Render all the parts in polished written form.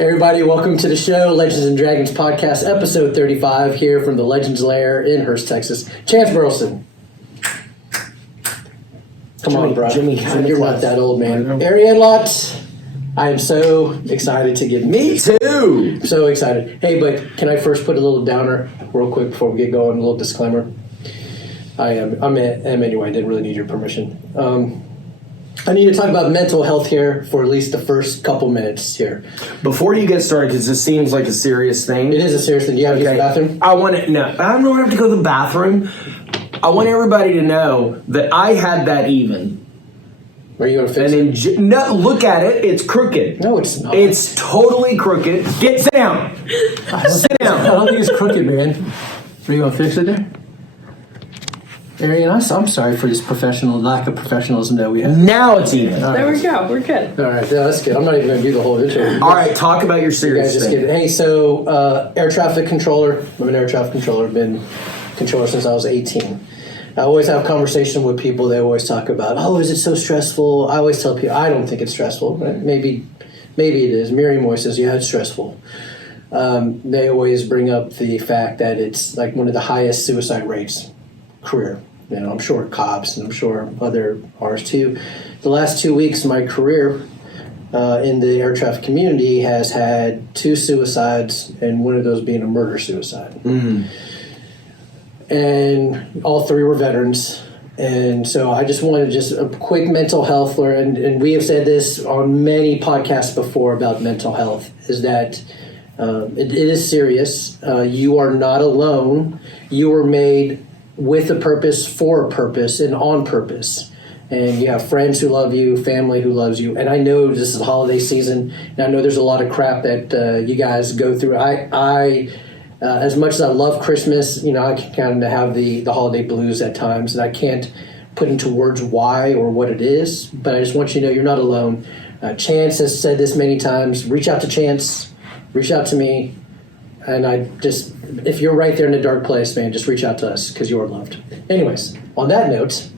Everybody, welcome to the show, Legends and Dragons podcast, episode 35, here from the Legends Lair in Hurst, Texas. Chance Burleson. Come on, bro. Jimmy, you're not that old, man. Arianne Lott. I am so excited to get Me too. So excited. Hey, but can I first put a little downer real quick before we get going? A little disclaimer. I'm anyway. I didn't really need your permission. I need to talk about mental health here for at least the first couple minutes here. Before you get started, because this seems like a serious thing. It is a serious thing. Do you have to use the bathroom? I don't have to go to the bathroom. I want everybody to know that I had that even. Are you going to fix it? No, look at it. It's crooked. No, it's not. It's totally crooked. Sit down. Sit down. I don't think it's crooked, man. Are you going to fix it there? Arianne, I'm sorry for this lack of professionalism that we have. Now it's even. There we go. We're good. All right, yeah, that's good. I'm not even going to do the whole intro. All right, talk about your serious thing. Hey, so air traffic controller. I'm an air traffic controller. I've been controller since I was 18. I always have conversation with people. They always talk about, is it so stressful? I always tell people, I don't think it's stressful. Right? Maybe it is. Miriam always says, yeah, it's stressful. They always bring up the fact that it's like one of the highest suicide rates career. You know, I'm sure cops and I'm sure other ours too. The last 2 weeks of my career in the air traffic community has had 2 suicides, and one of those being a murder-suicide. Mm-hmm. And all 3 were veterans. And so I just wanted a quick mental health, and we have said this on many podcasts before about mental health, is that it is serious. You are not alone. You were made with a purpose, for a purpose, and on purpose. And you have friends who love you, family who loves you. And I know this is the holiday season, and I know there's a lot of crap that you guys go through. I as much as I love Christmas, I can kind of have the holiday blues at times, and I can't put into words why or what it is, but I just want you to know you're not alone. Chance has said this many times. Reach out to Chance. Reach out to me. And if you're right there in a dark place, man, just reach out to us because you are loved. Anyways, on that note,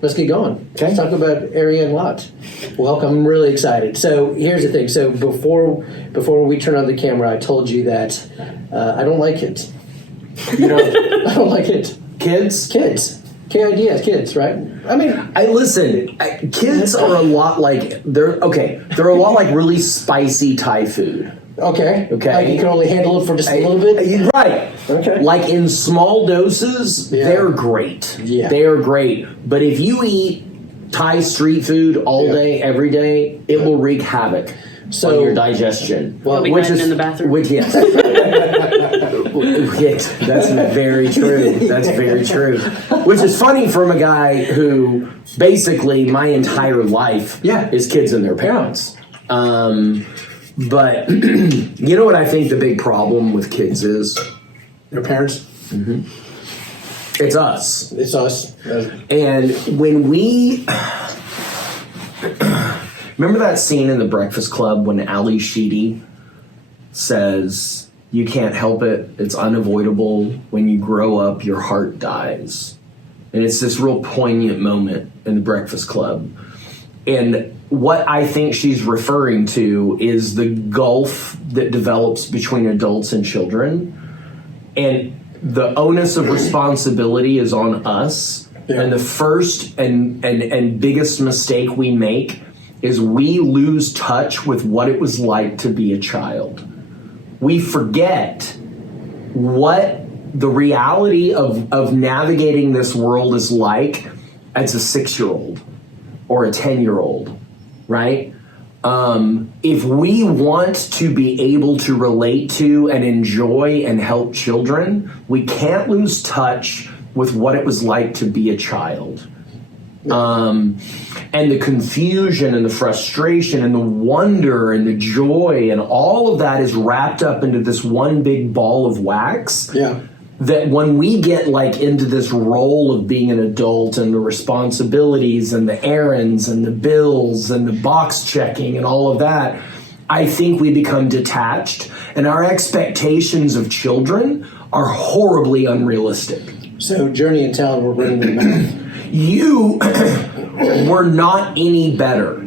let's get going. Okay. Let's talk about Arianne Lott. Welcome. I'm really excited. So here's the thing. So before we turn on the camera, I told you that I don't like it. I don't like it. Kids? Kids, right? I mean, kids are a lot like they're a lot like really spicy Thai food. Okay. Like you can only handle it for just a little bit? Right. Okay. Like in small doses, they're great. Yeah. They are great. But if you eat Thai street food all day, every day, it will wreak havoc on your digestion. Well, which is in the bathroom. Yes. That's very true. That's very true. Which is funny from a guy who basically my entire life is kids and their parents. But you know what I think the big problem with kids is? Their parents? Mm-hmm. It's us. It's us. And when we... Remember that scene in The Breakfast Club when Ali Sheedy says, you can't help it, it's unavoidable, when you grow up, your heart dies. And it's this real poignant moment in The Breakfast Club. And what I think she's referring to is the gulf that develops between adults and children. And the onus of responsibility is on us. Yeah. And the first and biggest mistake we make is we lose touch with what it was like to be a child. We forget what the reality of navigating this world is like as a 6-year-old or a 10-year-old, right? If we want to be able to relate to and enjoy and help children, we can't lose touch with what it was like to be a child. And the confusion and the frustration and the wonder and the joy and all of that is wrapped up into this one big ball of wax. Yeah. That when we get into this role of being an adult and the responsibilities and the errands and the bills and the box checking and all of that, I think we become detached and our expectations of children are horribly unrealistic. So Journey and Talent were running their mouth. You were not any better.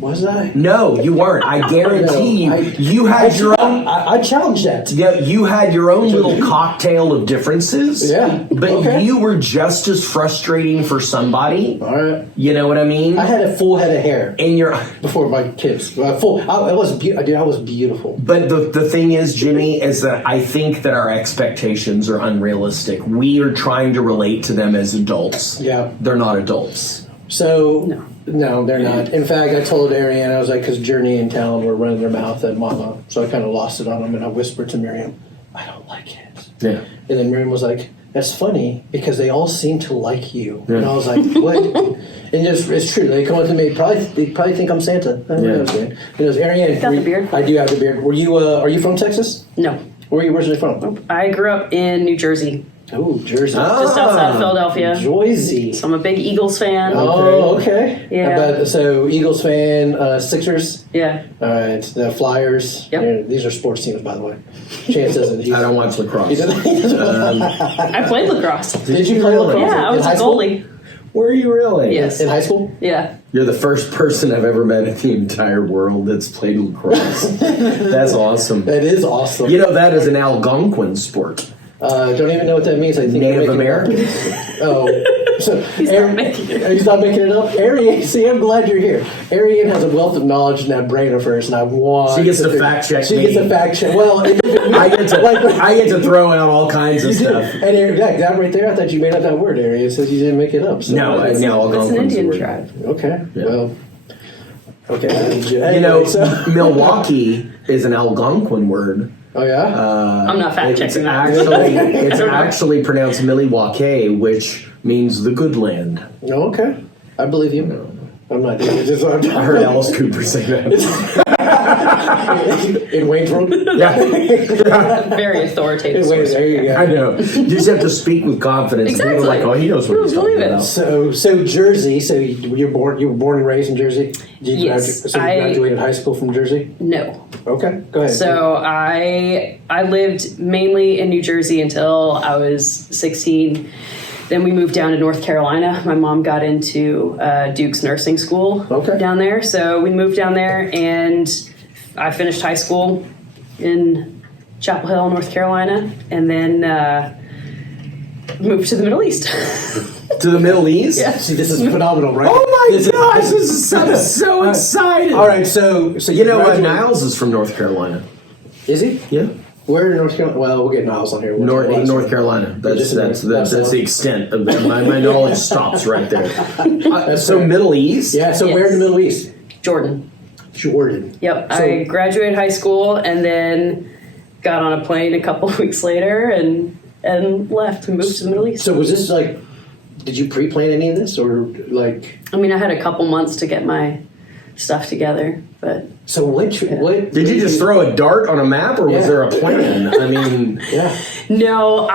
Was I? No, you weren't. I guarantee you. You had your own. I challenged that. Yeah, you had your own little cocktail of differences. Yeah. But okay. you were just as frustrating for somebody. All right. You know what I mean? I had a full head of hair. And you're before my kids. Full. I was dude. I was beautiful. But the thing is, Jimmy, is that I think that our expectations are unrealistic. We are trying to relate to them as adults. Yeah. They're not adults. So no, they're not. In fact, I told Arianne, I was like, because Journey in town were running their mouth at Mama, so I kind of lost it on them, and I whispered to Miriam, I don't like it. Yeah. And then Miriam was like, that's funny because they all seem to like you. Yeah. And I was like, what? And it's true. They come up to me. They probably think I'm Santa. I don't know, man. He goes, Arianne, got the beard. I do have the beard. Were you? Are you from Texas? No. Where are you originally from? I grew up in New Jersey. Oh, Jersey. Just outside of Philadelphia. Jersey. So I'm a big Eagles fan. Oh, okay. Yeah. So Eagles fan, Sixers. Yeah. All right. The Flyers. Yep. These are sports teams, by the way. Chance doesn't. I don't watch lacrosse. I played lacrosse. Did you play lacrosse? Yeah, I was a goalie. Were you really? Yes. In high school? Yeah. You're the first person I've ever met in the entire world that's played lacrosse. That's awesome. That is awesome. You know, that is an Algonquin sport. Don't even know what that means. I think Native Americans. So He's not making it up. He's not making it up. Arianne, see, I'm glad you're here. Arianne has a wealth of knowledge in that brain of hers, and I want. She gets to fact check. She me. gets to fact check. Well, I get to throw out all kinds of stuff. And that right there, I thought you made up that word. Arianne says you didn't make it up. So No, It's an Algonquin's Indian word. tribe. Okay. Yeah. Well. Okay. Anyway, You know, so- Milwaukee is an Algonquin word. Oh yeah. I'm not fact checking that. It's actually pronounced Milwaukee, which means the good land. Oh, okay. I believe you. I'm not. I heard Alice Cooper say that. In Wayne's World. Yeah. Very authoritative. Wayne's, there you go. I know. You just have to speak with confidence. Exactly. People are like, oh, he knows what he's talking Believe it. about. So Jersey. So you were born and raised in Jersey. Did you Yes, So you graduated high school from Jersey. No. Okay, go ahead. So I lived mainly in New Jersey until I was 16. Then we moved down to North Carolina. My mom got into Duke's nursing school down there. So we moved down there, and I finished high school in Chapel Hill, North Carolina, and then moved to the Middle East. To the Middle East? Yeah. See, this is phenomenal, right? Oh my gosh, I'm so excited. All right, so You know what? graduated- Niles is from North Carolina. Is he? Yeah. Where in North Carolina? Well, we'll get Niles on here. North Carolina. That's the extent of that. My knowledge stops right there. So Middle East? Yeah. So where in the Middle East? Jordan. Jordan. Yep. So- I graduated high school and then got on a plane a couple of weeks later and left and moved to the Middle East. So was this like? Did you pre-plan any of this, or like? I mean, I had a couple months to get my stuff together, but So what? Did you just throw a dart on a map, or was there a plan? I mean, Yeah. no,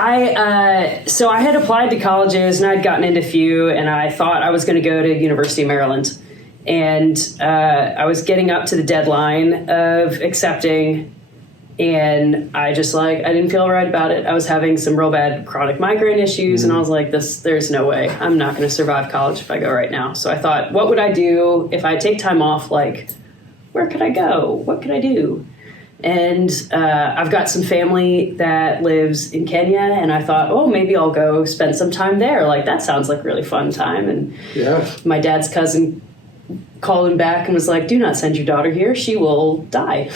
so I had applied to colleges and I'd gotten into a few, and I thought I was going to go to University of Maryland, and I was getting up to the deadline of accepting. And I just I didn't feel right about it. I was having some real bad chronic migraine issues, and I was like, there's no way. I'm not going to survive college if I go right now. So I thought, what would I do if I take time off? Where could I go? What could I do? And I've got some family that lives in Kenya, and I thought, oh, maybe I'll go spend some time there. That sounds like a really fun time. And my dad's cousin called him back and was like, do not send your daughter here. She will die.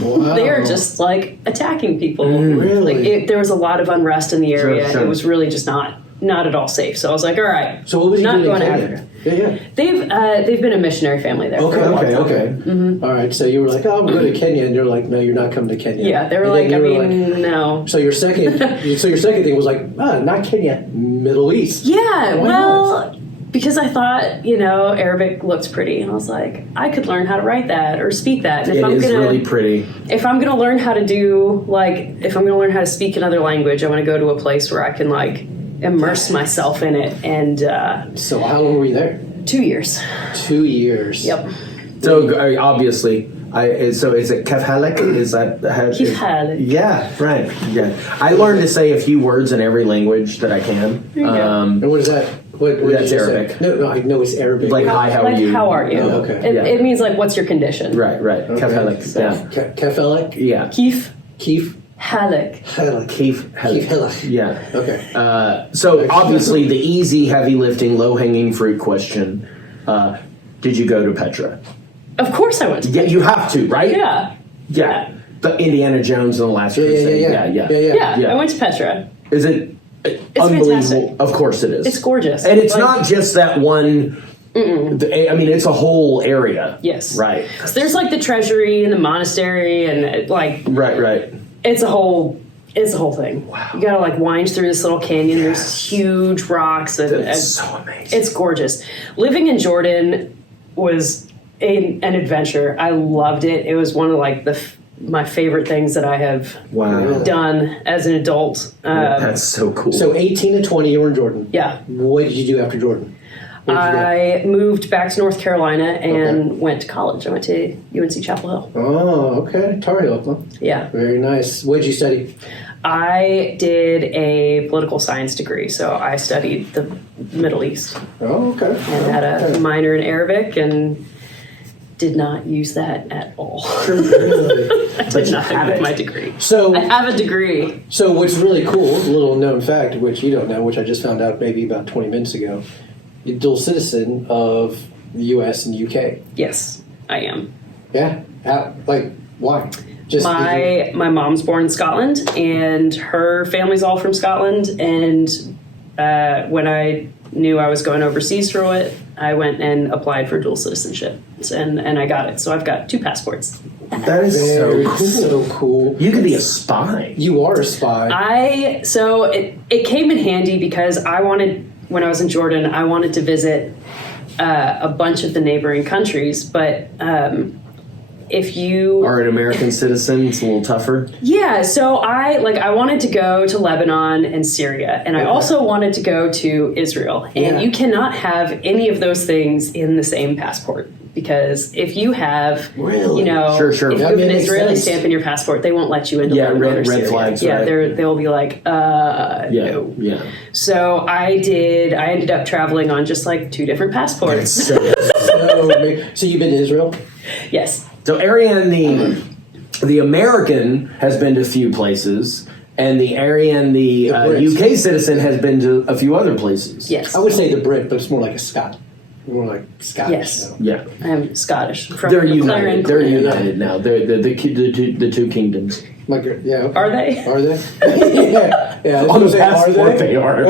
Wow. They are just attacking people. Really? There was a lot of unrest in the area. Sure. It was really just not at all safe. So I was like, all right. So what was he not doing going in to Kenya? Africa. Yeah. They've been a missionary family there. for a long time. Okay. All right. So you were like, oh, I'm going to Kenya, and you're like, no, you're not coming to Kenya. Yeah, they were And like, then I you were mean, no. So your second thing was like, not Kenya, Middle East. Yeah, Why well, because I thought, Arabic looked pretty, and I was like, I could learn how to write that or speak that. And it is really pretty. If I'm gonna learn how to do if I'm gonna learn how to speak another language, I want to go to a place where I can immerse myself in it. And So how long were you there? 2 years. 2 years. Yep. So obviously, so is it Kefhalik? Is that Kefhalik. Yeah, right. Yeah, I learned to say a few words in every language that I can. There you go. And what is that? What did That's you say? Arabic. No, I know it's Arabic. Like, hi, how like, are you? how are you? Oh, okay. It means like, what's your condition? Right. Okay. Kafelik. Kafelik? Yeah. Keef Keef? Halleck. Halak. Keef Halak. Yeah. Okay. So obviously the easy, heavy lifting, low hanging fruit question. Did you go to Petra? Of course I went to Yeah, you have to, right? Yeah. Yeah. The Indiana Jones and the Last Crusade. Yeah. I went to Petra. Is it unbelievable? fantastic. Of course it is. It's gorgeous. And it's Like, not just that one. I mean, it's a whole area. Yes. Right. So there's like the treasury and the monastery and like Right. it's a whole thing. Wow. You gotta like wind through this little canyon. Yes. There's huge rocks and That's so amazing. it's gorgeous. Living in Jordan was an adventure. I loved it. It was one of like my favorite things that I have done as an adult. That's so cool. So 18 to 20, you were in Jordan. Yeah. What did you do after Jordan? I moved back to North Carolina and went to college. I went to UNC Chapel Hill. Oh, okay. Tar Heel, huh? Yeah. Very nice. What did you study? I did a political science degree, so I studied the Middle East. Oh, okay. And had a minor in Arabic and did not use that at all. Really? I did nothing with my degree. So I have a degree. So what's really cool, a little known fact, which you don't know, which I just found out maybe about 20 minutes ago, you're dual citizen of the U.S. and UK. Yes, I am. Yeah? Why? Just My mom's born in Scotland, and her family's all from Scotland. And when I knew I was going overseas for it, I went and applied for dual citizenship, and I got it. So I've got 2 passports. That is so cool. So cool. You could be a spy. You are a spy. So it came in handy because when I was in Jordan, I wanted to visit a bunch of the neighboring countries, but if you are an American citizen, it's a little tougher. Yeah, so I wanted to go to Lebanon and Syria, and I also wanted to go to Israel. And you cannot have any of those things in the same passport, because if you have, Sure. if you have an Israeli sense. stamp in your passport, they won't let you into Lebanon or Syria. red flags. Yeah, right? they'll be like, no. Yeah. So I ended up traveling on just like 2 different passports. So you've been to Israel? Yes. So Arianne, the American, has been to a few places, and Arianne, the UK citizen, has been to a few other places. Yes. I would say the Brit, but it's more like a Scot. More like Scottish. Yes. So. Yeah. I'm Scottish. From They're McLaren, united. They're united now. They're the 2 kingdoms. Yeah. Are they? Are they? yeah. On the passport, they are.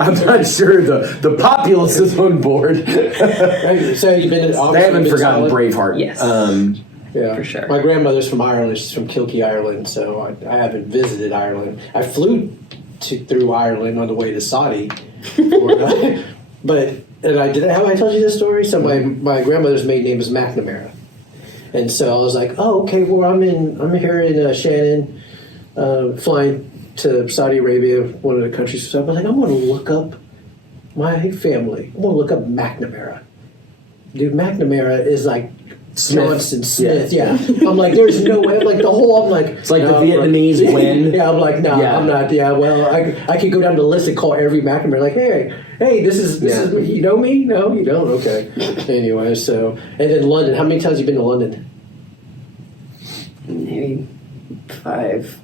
I'm not sure the populace is on board. So you've been. They haven't forgotten Braveheart. Yes. Yeah, for sure. My grandmother's from Ireland. She's from Kilkee, Ireland. So I haven't visited Ireland. I flew through Ireland on the way to Saudi, and I did. Have I told you this story? So my grandmother's maiden name is McNamara. And so I was like, oh, okay, well, I'm here in Shannon, flying to Saudi Arabia, one of the countries. So I was like, I'm going to look up my family. I'm going to look up McNamara. Dude, McNamara is like Johnson Smith. Yeah. I'm like, there's no way. I'm like, it's like the Vietnamese win. Yeah, I'm like, no, I'm not. Yeah, well, I could go down the list and call every McNamara, like, hey, this is me. You know me? No, you don't? Okay. Anyway, so, and then London. How many times have you been to London? Maybe 5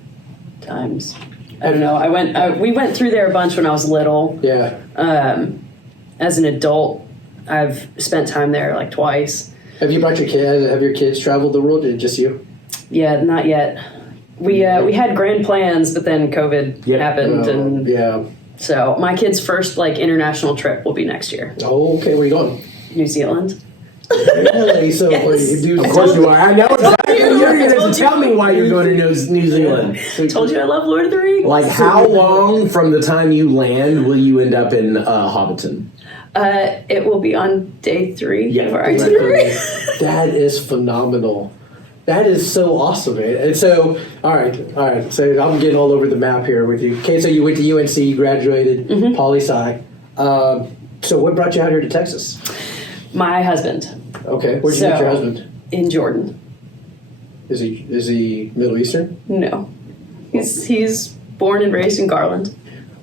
times. I don't know. We went through there a bunch when I was little. Yeah. As an adult, I've spent time there like twice. Have you brought your kids? Have your kids traveled the world? Or just you? Yeah, not yet. We had grand plans, but then COVID happened, and so my kid's first international trip will be next year. Oh, okay. Where are you going? New Zealand. Really? So, Yes. Of course you are. I know exactly. You're going to tell me why you're going to New Zealand. Told you I love Lord of the Rings. Like, how long from the time you land will you end up in Hobbiton? It will be on day 3 of our exactly. itinerary. That is phenomenal. That is so awesome, man. And so, all right. So I'm getting all over the map here with you. Okay, so you went to UNC, you graduated, poli-sci. So what brought you out here to Texas? My husband. Okay, where'd you meet your husband? In Jordan. Is he Middle Eastern? No. He's born and raised in Garland.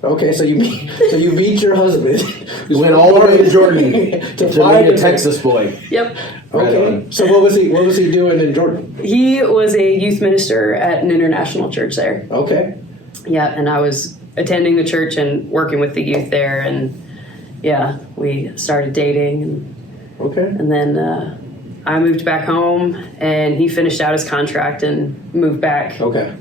Okay, so you meet your husband. You went all the way to Jordan to fly meet a Texas boy. Yep. Okay. So what was he doing in Jordan? He was a youth minister at an international church there. Okay. Yeah, and I was attending the church and working with the youth there, and yeah, we started dating. And then I moved back home, and he finished out his contract and moved back. Okay.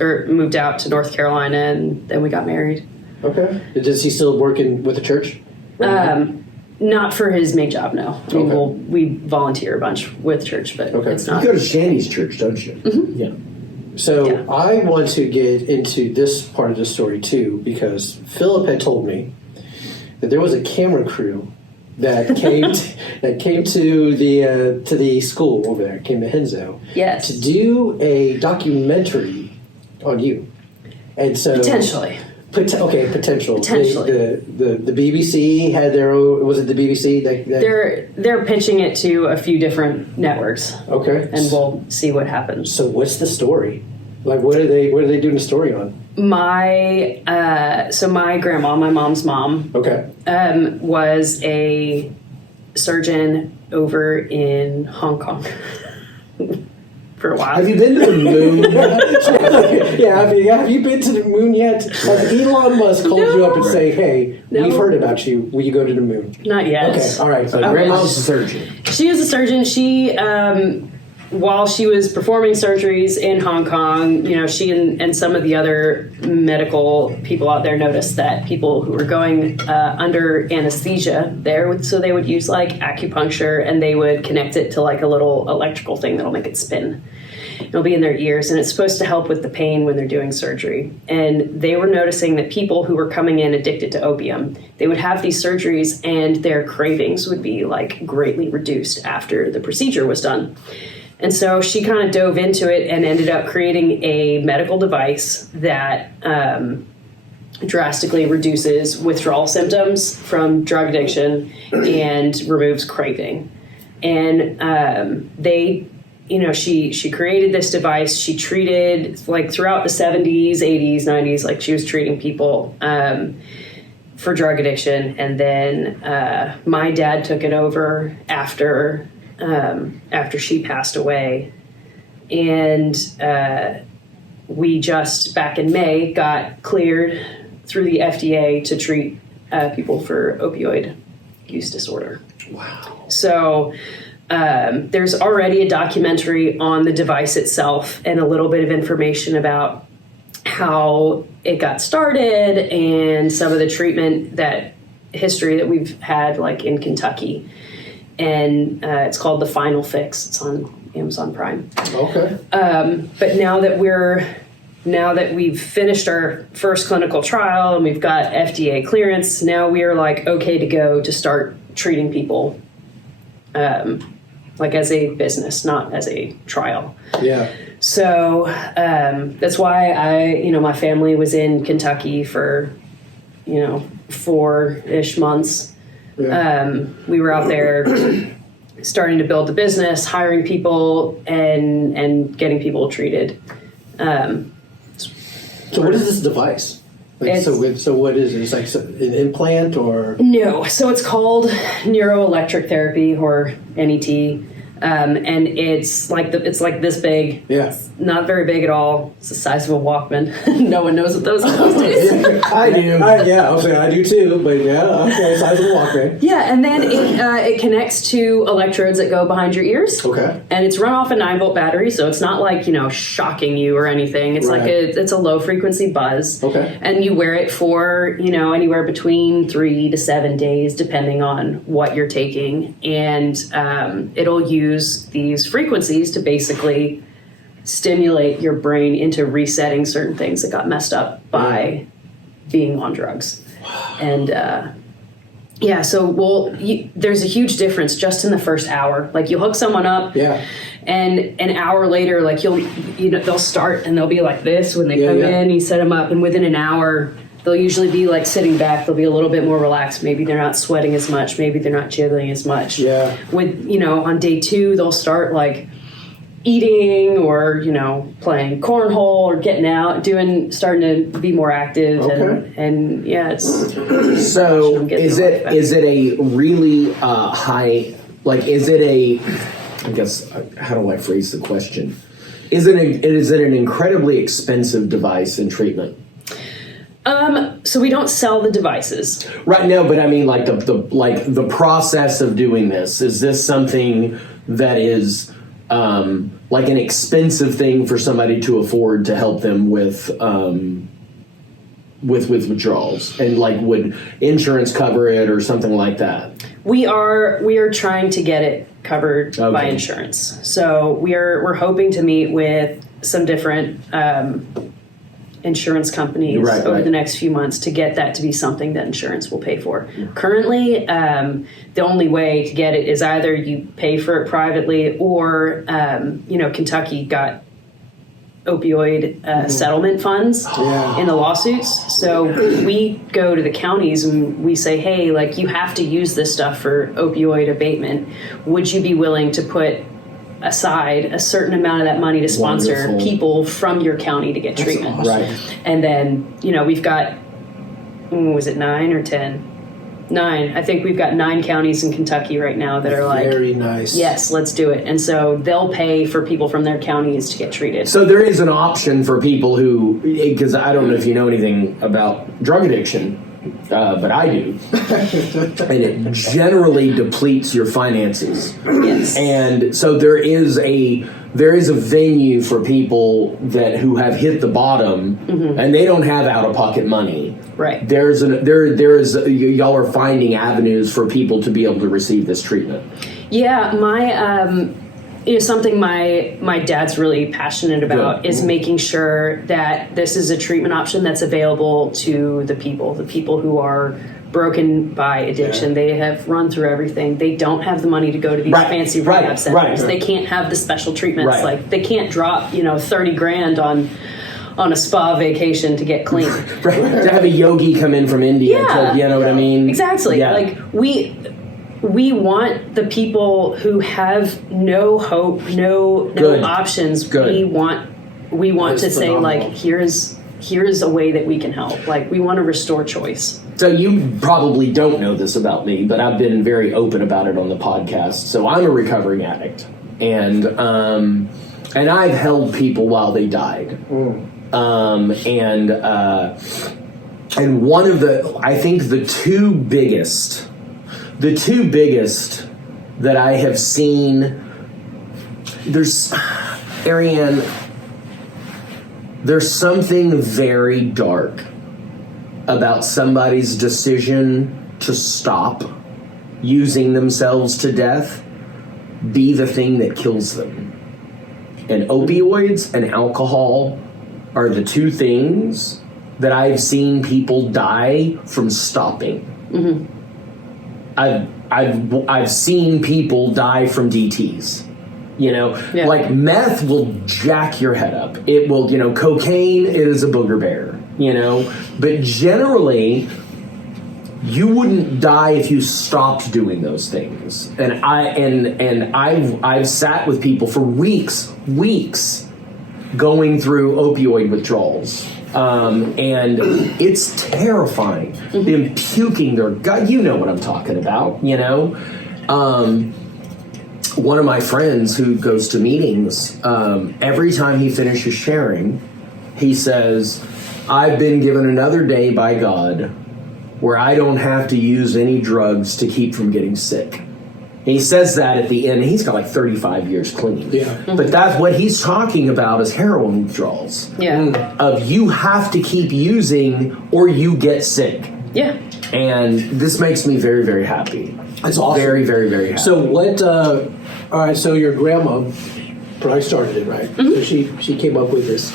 Or moved out to North Carolina, and then we got married. Okay. Is he still working with the church? Not for his main job, no. I mean, Okay. we volunteer a bunch with church, but it's not. You go to Shandy's church, don't you? Mm-hmm. Yeah. So Yeah. I want to get into this part of the story too, because Philip had told me that there was a camera crew that came to the school over there, came to Henzo, Yes. to do a documentary on you, and so Potentially. Potential. Potentially. The BBC had their own. Was it the BBC? They're pitching it to a few different networks, Okay. and we'll see what happens. So what's the story? Like, what are they doing the story on? My grandma, my mom's mom, Okay. was a surgeon over in Hong Kong for a while. Have you been to the moon? Yeah, have you been to the moon yet? Has Elon Musk called you up and say, "Hey, No. we've heard about you. Will you go to the moon?" Not yet. Okay, all right. So Grandma's a surgeon. She was a surgeon. She, while she was performing surgeries in Hong Kong, she and some of the other medical people out there noticed that people who were going under anesthesia there, so they would use like acupuncture, and they would connect it to like a little electrical thing that'll make it spin. It'll be in their ears, and it's supposed to help with the pain when they're doing surgery. And they were noticing that people who were coming in addicted to opium, they would have these surgeries, and their cravings would be like greatly reduced after the procedure was done. And so she kind of dove into it and ended up creating a medical device that drastically reduces withdrawal symptoms from drug addiction and removes craving. And she created this device. She treated, like, throughout the 70s, 80s, 90s, like, she was treating people for drug addiction. And then my dad took it over after she passed away. And we just, back in May, got cleared through the FDA to treat people for opioid use disorder. Wow. So there's already a documentary on the device itself and a little bit of information about how it got started and some of the treatment history that we've had, like in Kentucky. And it's called The Final Fix. It's on Amazon Prime. Okay. But now that we've finished our first clinical trial and we've got FDA clearance, now we are like okay to go to start treating people, like as a business, not as a trial. Yeah. So that's why my family was in Kentucky for 4-ish months. Yeah. We were out there starting to build the business, hiring people, and getting people treated. So what is this device? So what is it? It's like an implant or? No, so it's called Neuro Electric Therapy, or N.E.T. And it's like this big. Yeah. It's not very big at all. It's the size of a Walkman. No one knows what those are these days. I do. I do too. But yeah, okay, size of a Walkman. Yeah, and then it connects to electrodes that go behind your ears. Okay. And it's run off a 9-volt battery, so it's not like, shocking you or anything. It's like it's a low frequency buzz. Okay. And you wear it for, anywhere between 3 to 7 days, depending on what you're taking. And it'll use these frequencies to basically stimulate your brain into resetting certain things that got messed up by being on drugs. And so there's a huge difference just in the first hour. Like, you hook someone up, and an hour later, like they'll start and they'll be like this when they come in. You set them up, and within an hour, they'll usually be like sitting back. They'll be a little bit more relaxed. Maybe they're not sweating as much. Maybe they're not jiggling as much. Yeah. With on day 2, they'll start like eating or, playing cornhole or getting out, starting to be more active. Okay. And yeah, it's. So is it a really high, like, is it a, I guess, how do I phrase the question? Is it an incredibly expensive device in treatment? So we don't sell the devices. Right, no, but I mean, like the process of doing this, is this something that is like an expensive thing for somebody to afford to help them with withdrawals, and like would insurance cover it or something like that? We are trying to get it covered by insurance. So we're hoping to meet with some different insurance companies over the next few months to get that to be something that insurance will pay for. Currently, the only way to get it is either you pay for it privately or, Kentucky got opioid settlement funds in the lawsuits. So we go to the counties and we say, hey, like, you have to use this stuff for opioid abatement. Would you be willing to put aside a certain amount of that money to sponsor people from your county to get treatment? Awesome. Right. And then, we've got, was it 9 or 10? 9. I think we've got 9 counties in Kentucky right now that are like, very nice. Yes, let's do it. And so they'll pay for people from their counties to get treated. So there is an option for people who, because I don't know if you know anything about drug addiction, but I do. And it generally depletes your finances. Yes. And so there is a venue for people who have hit the bottom and they don't have out-of-pocket money. Right. Y'all are finding avenues for people to be able to receive this treatment. Yeah, something my dad's really passionate about is making sure that this is a treatment option that's available to the people who are broken by addiction. They have run through everything. They don't have the money to go to these fancy rehab centers. They can't have the special treatments. Like, they can't drop, $30,000 on a spa vacation to get clean. To have a yogi come in from India, what I mean? Exactly. Yeah. Like, we want the people who have no hope, no options. Good. We want to say, like, here's a way that we can help. Like, we want to restore choice. So you probably don't know this about me, but I've been very open about it on the podcast. So I'm a recovering addict, and I've held people while they died. And one of I think the two biggest that I have seen, Arianne, there's something very dark about somebody's decision to stop using themselves to death be the thing that kills them. And opioids and alcohol are the two things that I've seen people die from stopping. I've seen people die from DTs. Like meth will jack your head up. It will, cocaine is a booger bear. But generally, you wouldn't die if you stopped doing those things. And I've sat with people for weeks going through opioid withdrawals. And it's terrifying. Them puking their gut. You know what I'm talking about, one of my friends who goes to meetings, every time he finishes sharing, he says, I've been given another day by God where I don't have to use any drugs to keep from getting sick. And he says that at the end. He's got like 35 years clean. Yeah. But that's what he's talking about is heroin withdrawals. Yeah. Of you have to keep using or you get sick. Yeah. And this makes me very, very happy. That's awesome. Very, very, very happy. So what, all right, so your grandma probably started it, right? So she came up with this.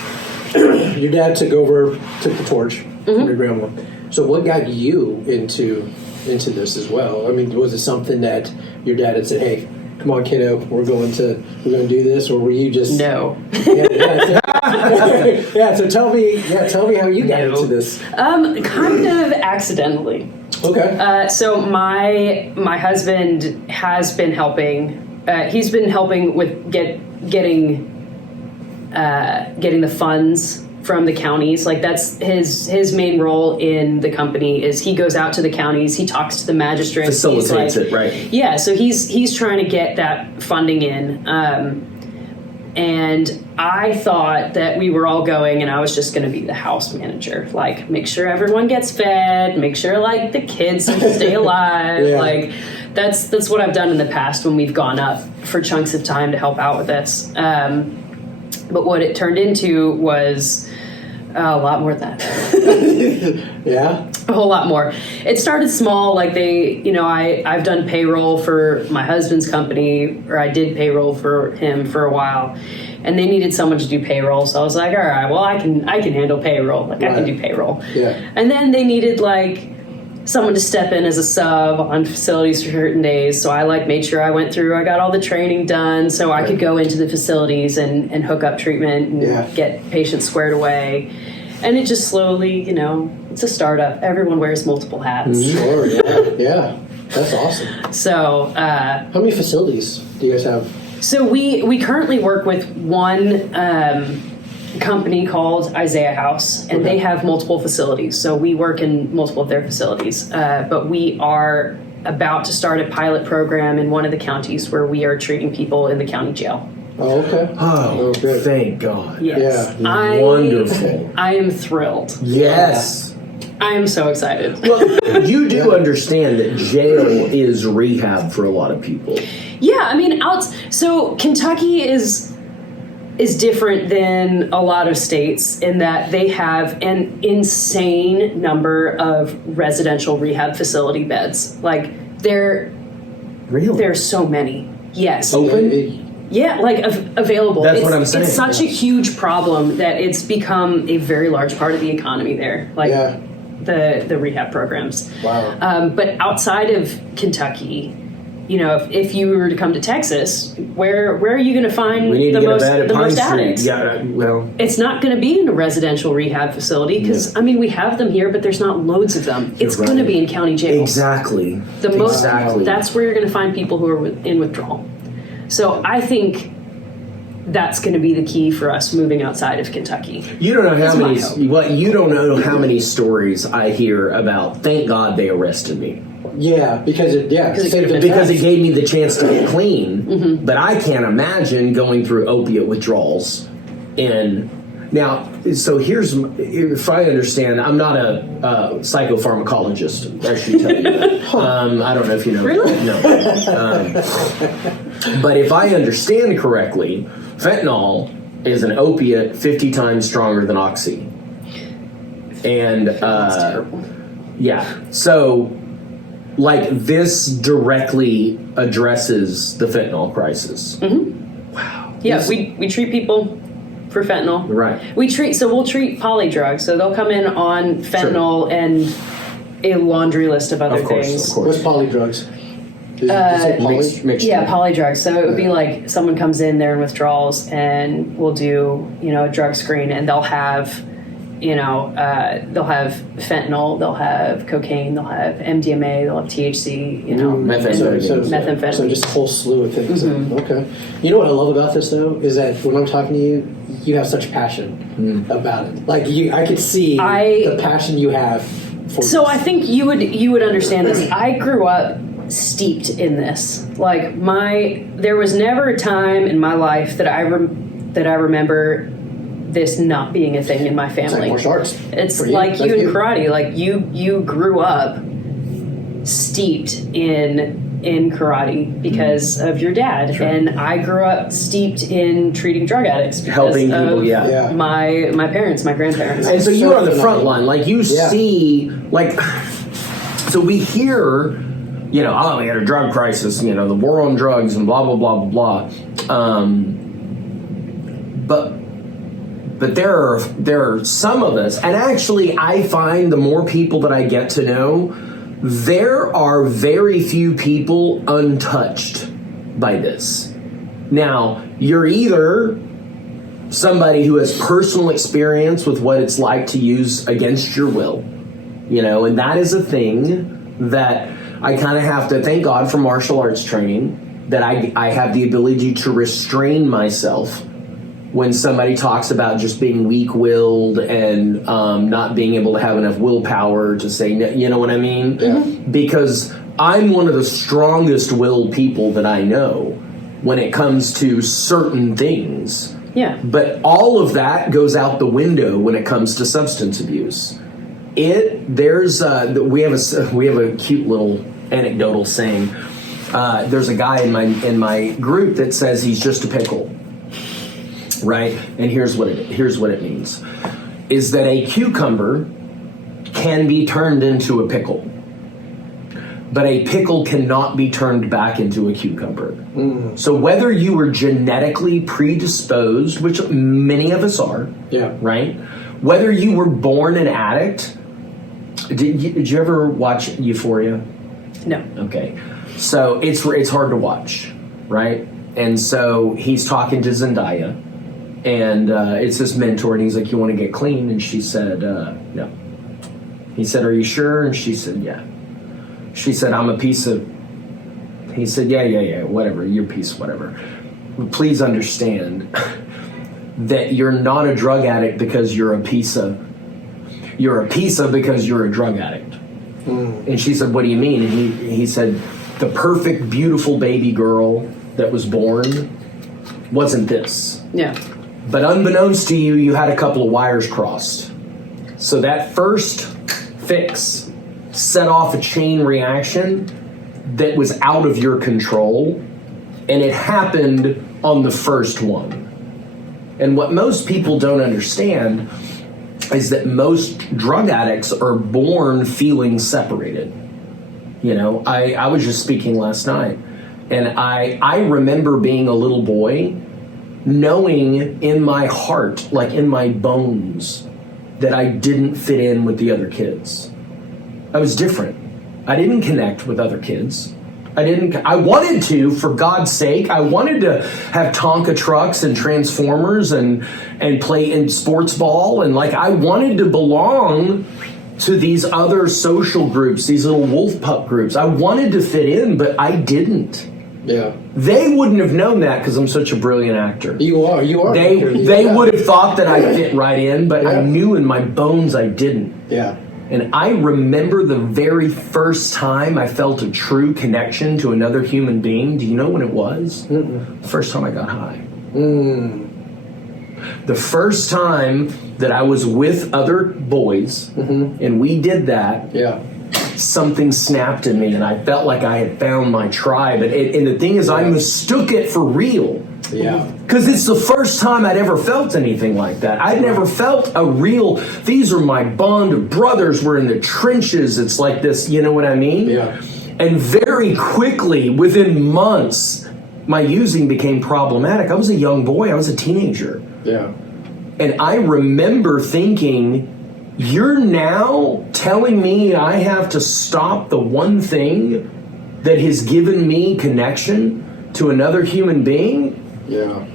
Your dad took the torch from your grandma. So what got you into this as well? I mean, was it something that your dad had said, "Hey, come on, kiddo, we're going to do this," or were you just no? So tell me how you got into this. Kind of accidentally. Okay. So my husband has been helping. He's been helping with getting the funds from the counties. Like that's his main role in the company is he goes out to the counties, he talks to the magistrates, facilitates it, right? Yeah, so he's trying to get that funding in. And I thought that we were all going and I was just going to be the house manager, like make sure everyone gets fed, make sure like the kids stay alive. Yeah. Like that's what I've done in the past when we've gone up for chunks of time to help out with this. But what it turned into was a lot more than that. Yeah? A whole lot more. It started small, like I've done payroll for my husband's company, or I did payroll for him for a while, and they needed someone to do payroll. So I was like, all right, well, I can handle payroll. Like I can do payroll. Yeah. And then they needed like someone to step in as a sub on facilities for certain days. So I made sure I went through, I got all the training done so I could go into the facilities and hook up treatment and get patients squared away. And it just slowly, it's a startup. Everyone wears multiple hats. Sure, yeah. That's awesome. So, how many facilities do you guys have? So we currently work with one company called Isaiah House, and they have multiple facilities. So we work in multiple of their facilities. But we are about to start a pilot program in one of the counties where we are treating people in the county jail. Oh, okay. Oh, good. thank God. Yes. Yeah. Wonderful. I am thrilled. Yes. I am so excited. Well, you do understand that jail is rehab for a lot of people. Yeah, I mean, so Kentucky is different than a lot of states in that they have an insane number of residential rehab facility beds. Like there's so many. Yes. Open? Yeah, like available. That's what I'm saying. It's such a huge problem that it's become a very large part of the economy there. Like the rehab programs. Wow. But outside of Kentucky, if you were to come to Texas, where are you going to find the most addicts? Yeah, well, it's not going to be in a residential rehab facility because we have them here, but there's not loads of them. It's going to be in county jails. Exactly. That's where you're going to find people who are in withdrawal. So I think that's going to be the key for us moving outside of Kentucky. You don't know how many stories I hear about. Thank God they arrested me. Yeah, because it gave me the chance to get clean. Mm-hmm. But I can't imagine going through opiate withdrawals. Now, so if I understand, I'm not a psychopharmacologist, I should tell you that. I don't know if you know. Really? No. But if I understand correctly, fentanyl is an opiate 50 times stronger than oxy. And, that's terrible. Yeah. So, this directly addresses the fentanyl crisis. Mm-hmm. Wow. Yeah, we treat people for fentanyl. Right. We'll treat polydrugs. So they'll come in on fentanyl and a laundry list of other things. Of course. What's polydrugs? Is it poly? Mixed. Yeah, polydrugs. So it would be like someone comes in, they're in withdrawals, and we'll do, a drug screen, and they'll have, they'll have fentanyl, they'll have cocaine, they'll have MDMA, they'll have THC, methamphetamine. So just a whole slew of things. Mm-hmm. Okay. You know what I love about this, though, is that when I'm talking to you, you have such passion about it. Like, I could see the passion you have for this. So I think you would understand this. I grew up steeped in this. Like, there was never a time in my life that I remember this not being a thing in my family. It's like martial arts. It's like you in karate. Like you grew up steeped in karate because of your dad, and I grew up steeped in treating drug addicts, helping people. Yeah. My parents, my grandparents, and so you're on the front line. Like you see, so we hear. We had a drug crisis, the war on drugs and blah, blah, blah, blah, blah. But there are some of us, and actually I find the more people that I get to know, there are very few people untouched by this. Now, you're either somebody who has personal experience with what it's like to use against your will, and that is a thing that I kind of have to thank God for martial arts training, that I have the ability to restrain myself when somebody talks about just being weak-willed and not being able to have enough willpower to say no, you know what I mean? Yeah. Because I'm one of the strongest willed people that I know when it comes to certain things. Yeah. But all of that goes out the window when it comes to substance abuse. We have a cute little anecdotal saying. There's a guy in my group that says he's just a pickle, right? And here's what it means: is that a cucumber can be turned into a pickle, but a pickle cannot be turned back into a cucumber. Mm. So whether you were genetically predisposed, which many of us are, right? Whether you were born an addict, did you ever watch Euphoria? No. Okay. So it's hard to watch, right? And so he's talking to Zendaya, and it's this mentor, and he's like, "You want to get clean?" And she said, "No." He said, "Are you sure?" And she said, "Yeah." She said, "I'm a piece of..." He said, yeah, whatever, you're a piece of whatever. Please understand that you're not a drug addict because you're a piece of... You're a piece of because you're a drug addict. Mm. And she said, "What do you mean?" And he said, "The perfect, beautiful baby girl that was born wasn't this. Yeah. But unbeknownst to you, you had a couple of wires crossed. So that first fix set off a chain reaction that was out of your control, and it happened on the first one." And what most people don't understand is that most drug addicts are born feeling separated. You know, I was just speaking last night, and I remember being a little boy knowing in my heart, like in my bones, that I didn't fit in with the other kids. I was different. I didn't connect with other kids. I wanted to, for God's sake. I wanted to have Tonka trucks and Transformers and play in sports ball, and like I wanted to belong to these other social groups, these little wolf pup groups. I wanted to fit in, but I didn't. Yeah. They wouldn't have known that because I'm such a brilliant actor. You are. They would have thought that I fit right in, but I knew in my bones I didn't. Yeah. And I remember the very first time I felt a true connection to another human being. Do you know when it was? Mm-mm. The first time I got high. Mm. The first time that I was with other boys, and we did that, something snapped in me, and I felt like I had found my tribe. And the thing is, I mistook it for real. Yeah. Because it's the first time I'd ever felt anything like that. I'd never felt a real, these are my bond of brothers, we're in the trenches, it's like this, you know what I mean? Yeah. And very quickly, within months, my using became problematic. I was a young boy, I was a teenager. Yeah. And I remember thinking, you're now telling me I have to stop the one thing that has given me connection to another human being? Yeah.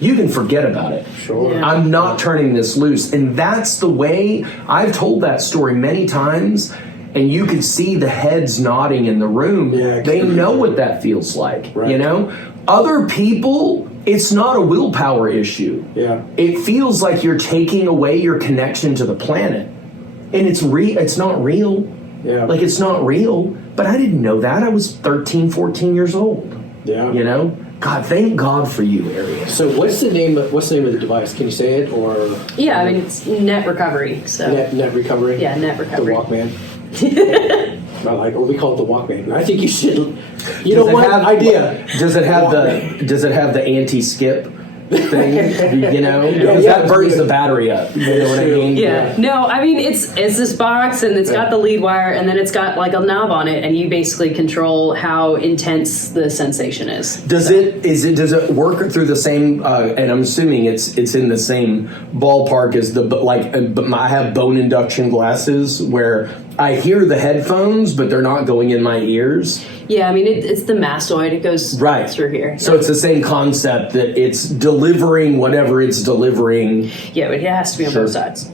You can forget about it. Sure. Yeah. I'm not turning this loose. And that's the way, I've told that story many times, and you could see the heads nodding in the room. Yeah, they know what that feels like, right. You know? Other people, it's not a willpower issue. Yeah. It feels like you're taking away your connection to the planet. And it's not real. Yeah. Like, it's not real. But I didn't know that. I was 13, 14 years old. Yeah. You know? God, thank God for you, Arianne. So what's the name of the device? Can you say it? Or Yeah, I mean, it's N.E.T recovery. So Net recovery? Yeah, N.E.T recovery. The Walkman? I like it. We call it the Walkman. I think you should. You know what? Idea. Does it have the anti-skip thing? You know, because that burns the battery up. You know what I mean? Yeah. No, I mean it's this box, and it's got the lead wire, and then it's got like a knob on it, and you basically control how intense the sensation is. Does it work through the same? And I'm assuming it's in the same ballpark as but I have bone induction glasses where I hear the headphones, but they're not going in my ears. Yeah, I mean, it's the mastoid. It goes right through here. So it's the same concept that it's delivering whatever it's delivering. Yeah, but it has to be on both sides.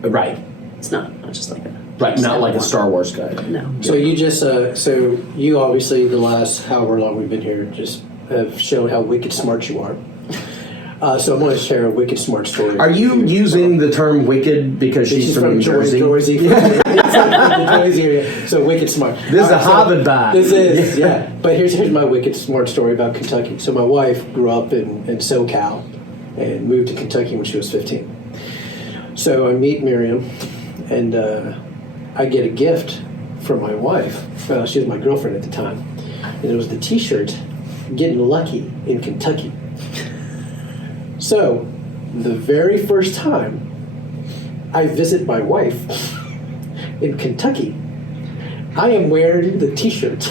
Right. It's not just like that. Right, not like a Star Wars guy. No. So you just, so you obviously the last however long we've been here just have shown how wicked smart you are. So I'm going to share a wicked smart story. Are you using the term wicked because she's from New Jersey? Jersey. So wicked smart. This is a Harvard vibe. This is, yeah. But here's my wicked smart story about Kentucky. So my wife grew up in SoCal and moved to Kentucky when she was 15. So I meet Miriam, and I get a gift from my wife. She was my girlfriend at the time. And it was the T-shirt, "Getting Lucky in Kentucky." So, the very first time I visit my wife in Kentucky, I am wearing the T-shirt,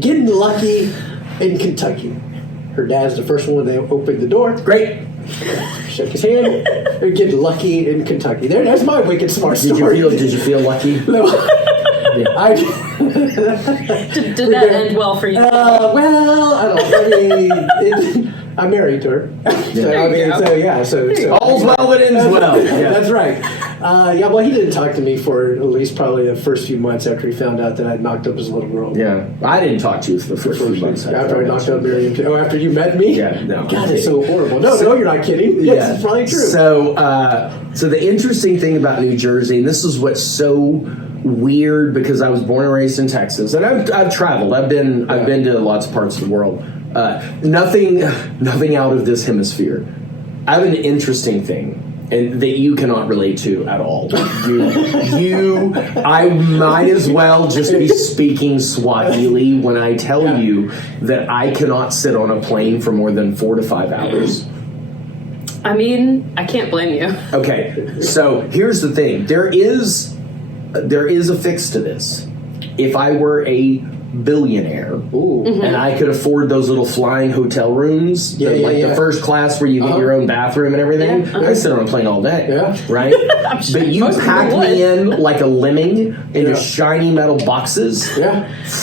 "Getting Lucky in Kentucky." Her dad's the first one that opened the door. Great. Shook his hand. "Getting lucky in Kentucky." There's my wicked smart story. Did you feel lucky? No. Did that end well for you? Well, I don't. I married her. So all's well that ends well. Yeah. That's right. Well, he didn't talk to me for at least probably the first few months after he found out that I'd knocked up his little girl. Yeah, I didn't talk to you for the first few months. After I knocked up Miriam. Oh, after you met me? Yeah, no. God, it's so horrible. No, you're not kidding. Yes, Yeah. it's probably true. So the interesting thing about New Jersey, and this is what's so weird because I was born and raised in Texas, and I've traveled. I've been to lots of parts of the world. Nothing out of this hemisphere. I have an interesting thing, and that you cannot relate to at all. I might as well just be speaking Swahili when I tell you that I cannot sit on a plane for more than 4 to 5 hours. I mean, I can't blame you. Okay, so here's the thing. There is a fix to this. If I were a billionaire and I could afford those little flying hotel rooms, the first class where you get your own bathroom and everything, I'd sit on a plane all day, right? Sure But you pack me in like a lemming into shiny metal boxes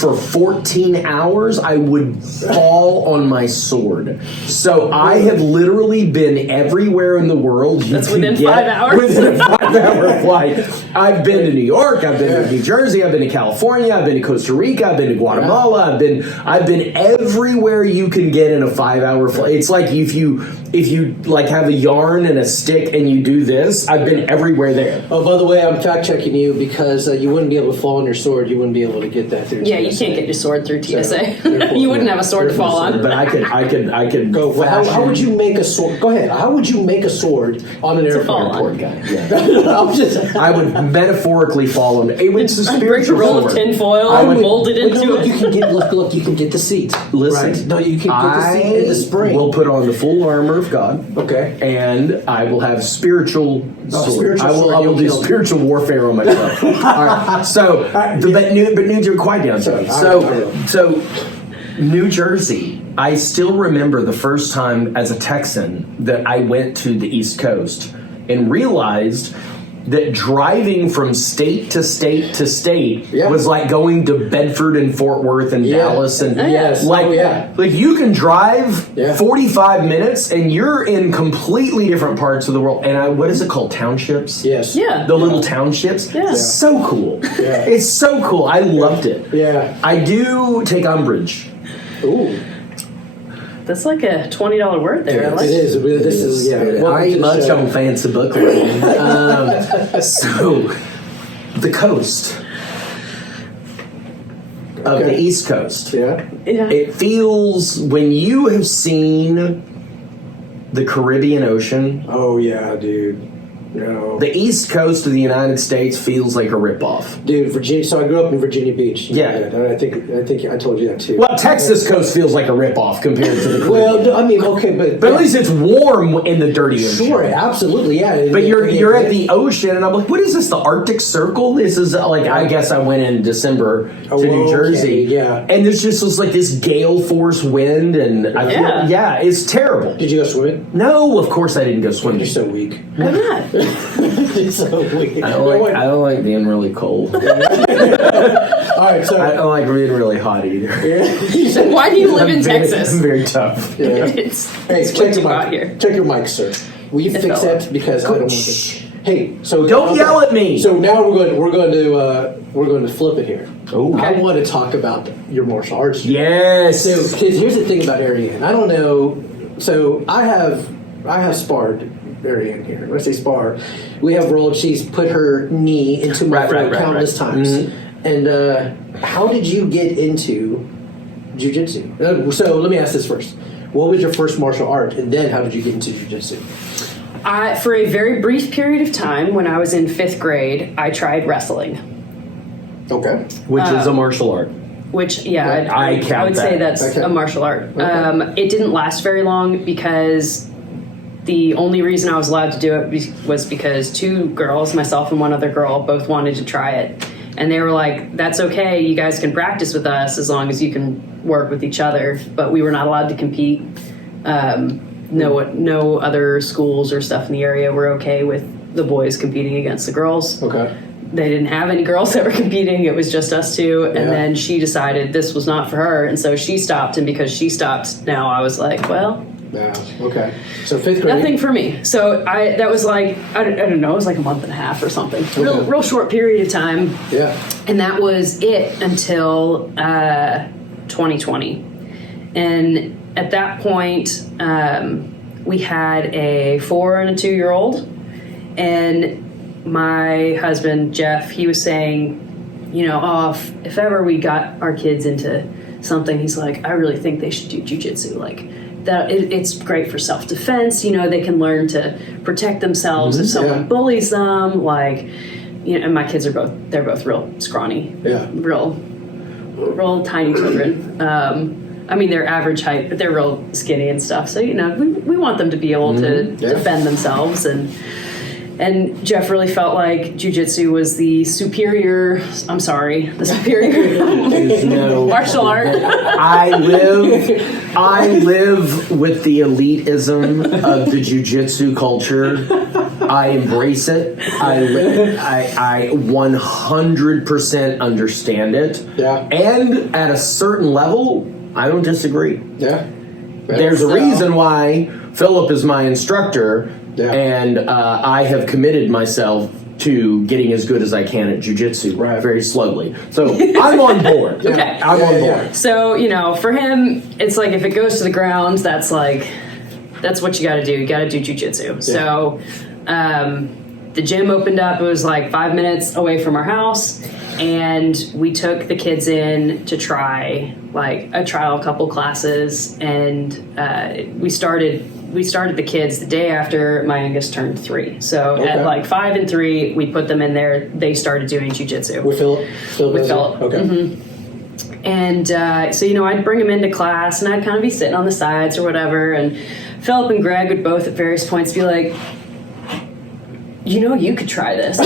for 14 hours, I would fall on my sword. So I have literally been everywhere in the world. That's within 5 hours? Within a 5-hour flight. I've been to New York, I've been to New Jersey, I've been to California, I've been to Costa Rica, I've been to Guatemala. I've been everywhere you can get in a 5-hour flight. It's like if you like have a yarn and a stick and you do this, I've been everywhere there. Oh, by the way, I'm fact checking you because you wouldn't be able to fall on your sword. You wouldn't be able to get that through. Yeah, TSA. you can't get your sword through TSA. So, you wouldn't have a sword to fall on. But I could go. Well, how would you make a sword? Go ahead. How would you make a sword on an airport guy? Yeah. I would metaphorically fall on. It's a Break a spiritual roll of sword. tinfoil and mold it into it. You can get look. You can get the seat. Listen, right? No, you can get the seat in the spring. Will put on the full armor of God. Okay. And I will have spiritual sword. I will do spiritual warfare on myself. All right. So, but New Jersey, quiet down. So, New Jersey. I still remember the first time as a Texan that I went to the East Coast and realized that driving from state to state to state was like going to Bedford and Fort Worth and Dallas and like you can drive 45 minutes and you're in completely different parts of the world. And what is it called? Townships? Yes. Yeah. The little townships? Yeah. So cool. Yeah. It's so cool. I loved it. Yeah. I do take umbrage. Ooh. That's like a $20 word there. It is. This is I ain't much on fancy book learning. So, the coast of the East Coast. Yeah. It feels, when you have seen the Caribbean Ocean. Oh yeah, dude. No. The East Coast of the United States feels like a ripoff. Dude, Virginia. So I grew up in Virginia Beach. Yeah. And I think I told you that too. Well, Texas coast feels like a ripoff compared to the Caribbean. Well, I mean, okay, but at least it's warm in the dirty ocean. Sure, absolutely, yeah. But you're at the ocean, and I'm like, what is this? The Arctic Circle? This is like, I guess I went in December to New Jersey, and there's just this gale force wind, and it's terrible. Did you go swimming? No, of course I didn't go swimming. You're so weak. Why not? You're so weak. I don't like being really cold. All right, so I don't like being really hot either. Why do you live in Texas? I'm very tough. It's hey, way too hot here. Check your mic, sir. Will you fix that? Because I don't want to. Hey, so Don't yell at me. So now we're going to flip it here. Oh. I want to talk about your martial arts. Yes. So, because here's the thing about Arianne. I don't know. So I have sparred Arianne here. When I say spar, we have rolled. She's put her knee into my throat countless times. Mm-hmm. And how did you get into jiu-jitsu? So let me ask this first. What was your first martial art, and then how did you get into jiu-jitsu? For a very brief period of time, when I was in 5th grade, I tried wrestling. Okay. Which is a martial art. Which, I would say that's a martial art. Okay. It didn't last very long because the only reason I was allowed to do it was because 2 girls, myself and one other girl, both wanted to try it. And they were like, that's okay, you guys can practice with us as long as you can work with each other. But we were not allowed to compete. No other schools or stuff in the area were okay with the boys competing against the girls. Okay. They didn't have any girls that were competing. It was just us 2. And then she decided this was not for her. And so she stopped. And because she stopped, now I was like, well... Yeah. Okay. So 5th grade. Nothing for me. So that was like, I don't know, it was like a month and a half or something. Okay. Real short period of time. Yeah. And that was it until 2020. And at that point, we had a 4 and a 2-year-old. And my husband, Jeff, he was saying, if ever we got our kids into something, he's like, I really think they should do jiu-jitsu. Like, that it's great for self-defense. They can learn to protect themselves if someone bullies them. Like, and my kids they're both real scrawny. Yeah. Real tiny children. I mean, they're average height, but they're real skinny and stuff. So, we want them to be able to defend themselves. And Jeff really felt like jiu-jitsu was the superior martial art. I live with the elitism of the jiu-jitsu culture. I embrace it. I 100% understand it. Yeah. And at a certain level, I don't disagree. Yeah. There's a reason why Philip is my instructor. Yeah. And I have committed myself to getting as good as I can at jiu-jitsu very slowly. So I'm on board. Okay. I'm on board. So, for him, it's like if it goes to the ground, that's what you got to do. You got to do jiu-jitsu. Yeah. So the gym opened up. It was like 5 minutes away from our house. And we took the kids in to try a couple classes. And we started the kids the day after my youngest turned 3. So at 5 and 3, we put them in there. They started doing jiu-jitsu. With Philip? With Philip. Okay. Mm-hmm. And so, I'd bring them into class, and I'd kind of be sitting on the sides or whatever. And Philip and Greg would both at various points be like, you could try this.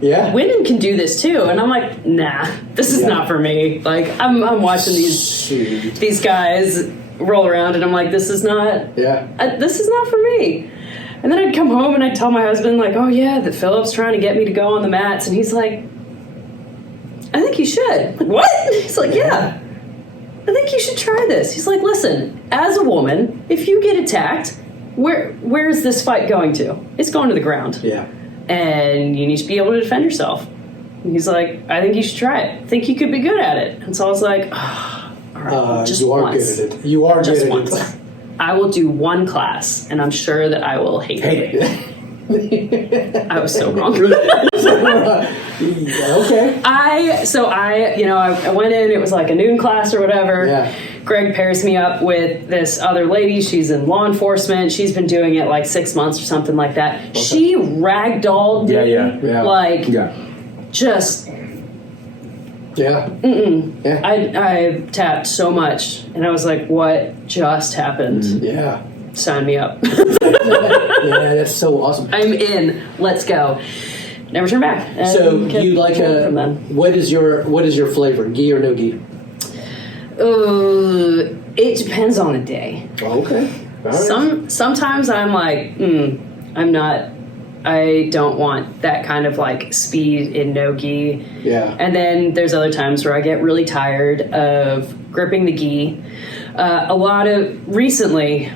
Yeah. Women can do this too. And I'm like, nah, this is not for me. Like, I'm watching these guys roll around, and I'm like, this is not for me. And then I'd come home and I'd tell my husband, like, oh yeah, that Philip's trying to get me to go on the mats. And he's like, I think you should. Like, what? He's like, yeah, I think you should try this. He's like, listen, as a woman, if you get attacked, where is this fight going to? It's going to the ground. Yeah. And you need to be able to defend yourself. And he's like, I think you should try it. I think you could be good at it. And so I was like, all right, just you are once. Good at it. You are just good once. at it. I will do one class, and I'm sure that I will hate it. I was so wrong. Okay. I went in. It was like a noon class or whatever. Yeah. Greg pairs me up with this other lady. She's in law enforcement. She's been doing it like 6 months or something like that. Okay. She ragdolled me. Just. Yeah. Mm-mm. Yeah. I tapped so much, and I was like, "What just happened?" Yeah. Sign me up. Yeah, that's so awesome. I'm in. Let's go. Never turn back. And so you like what is your flavor? Ghee or no ghee? It depends on the day. Oh, okay. All right. Sometimes I'm like, I'm not. I don't want that kind of like speed in no ghee. Yeah. And then there's other times where I get really tired of gripping the ghee. Recently,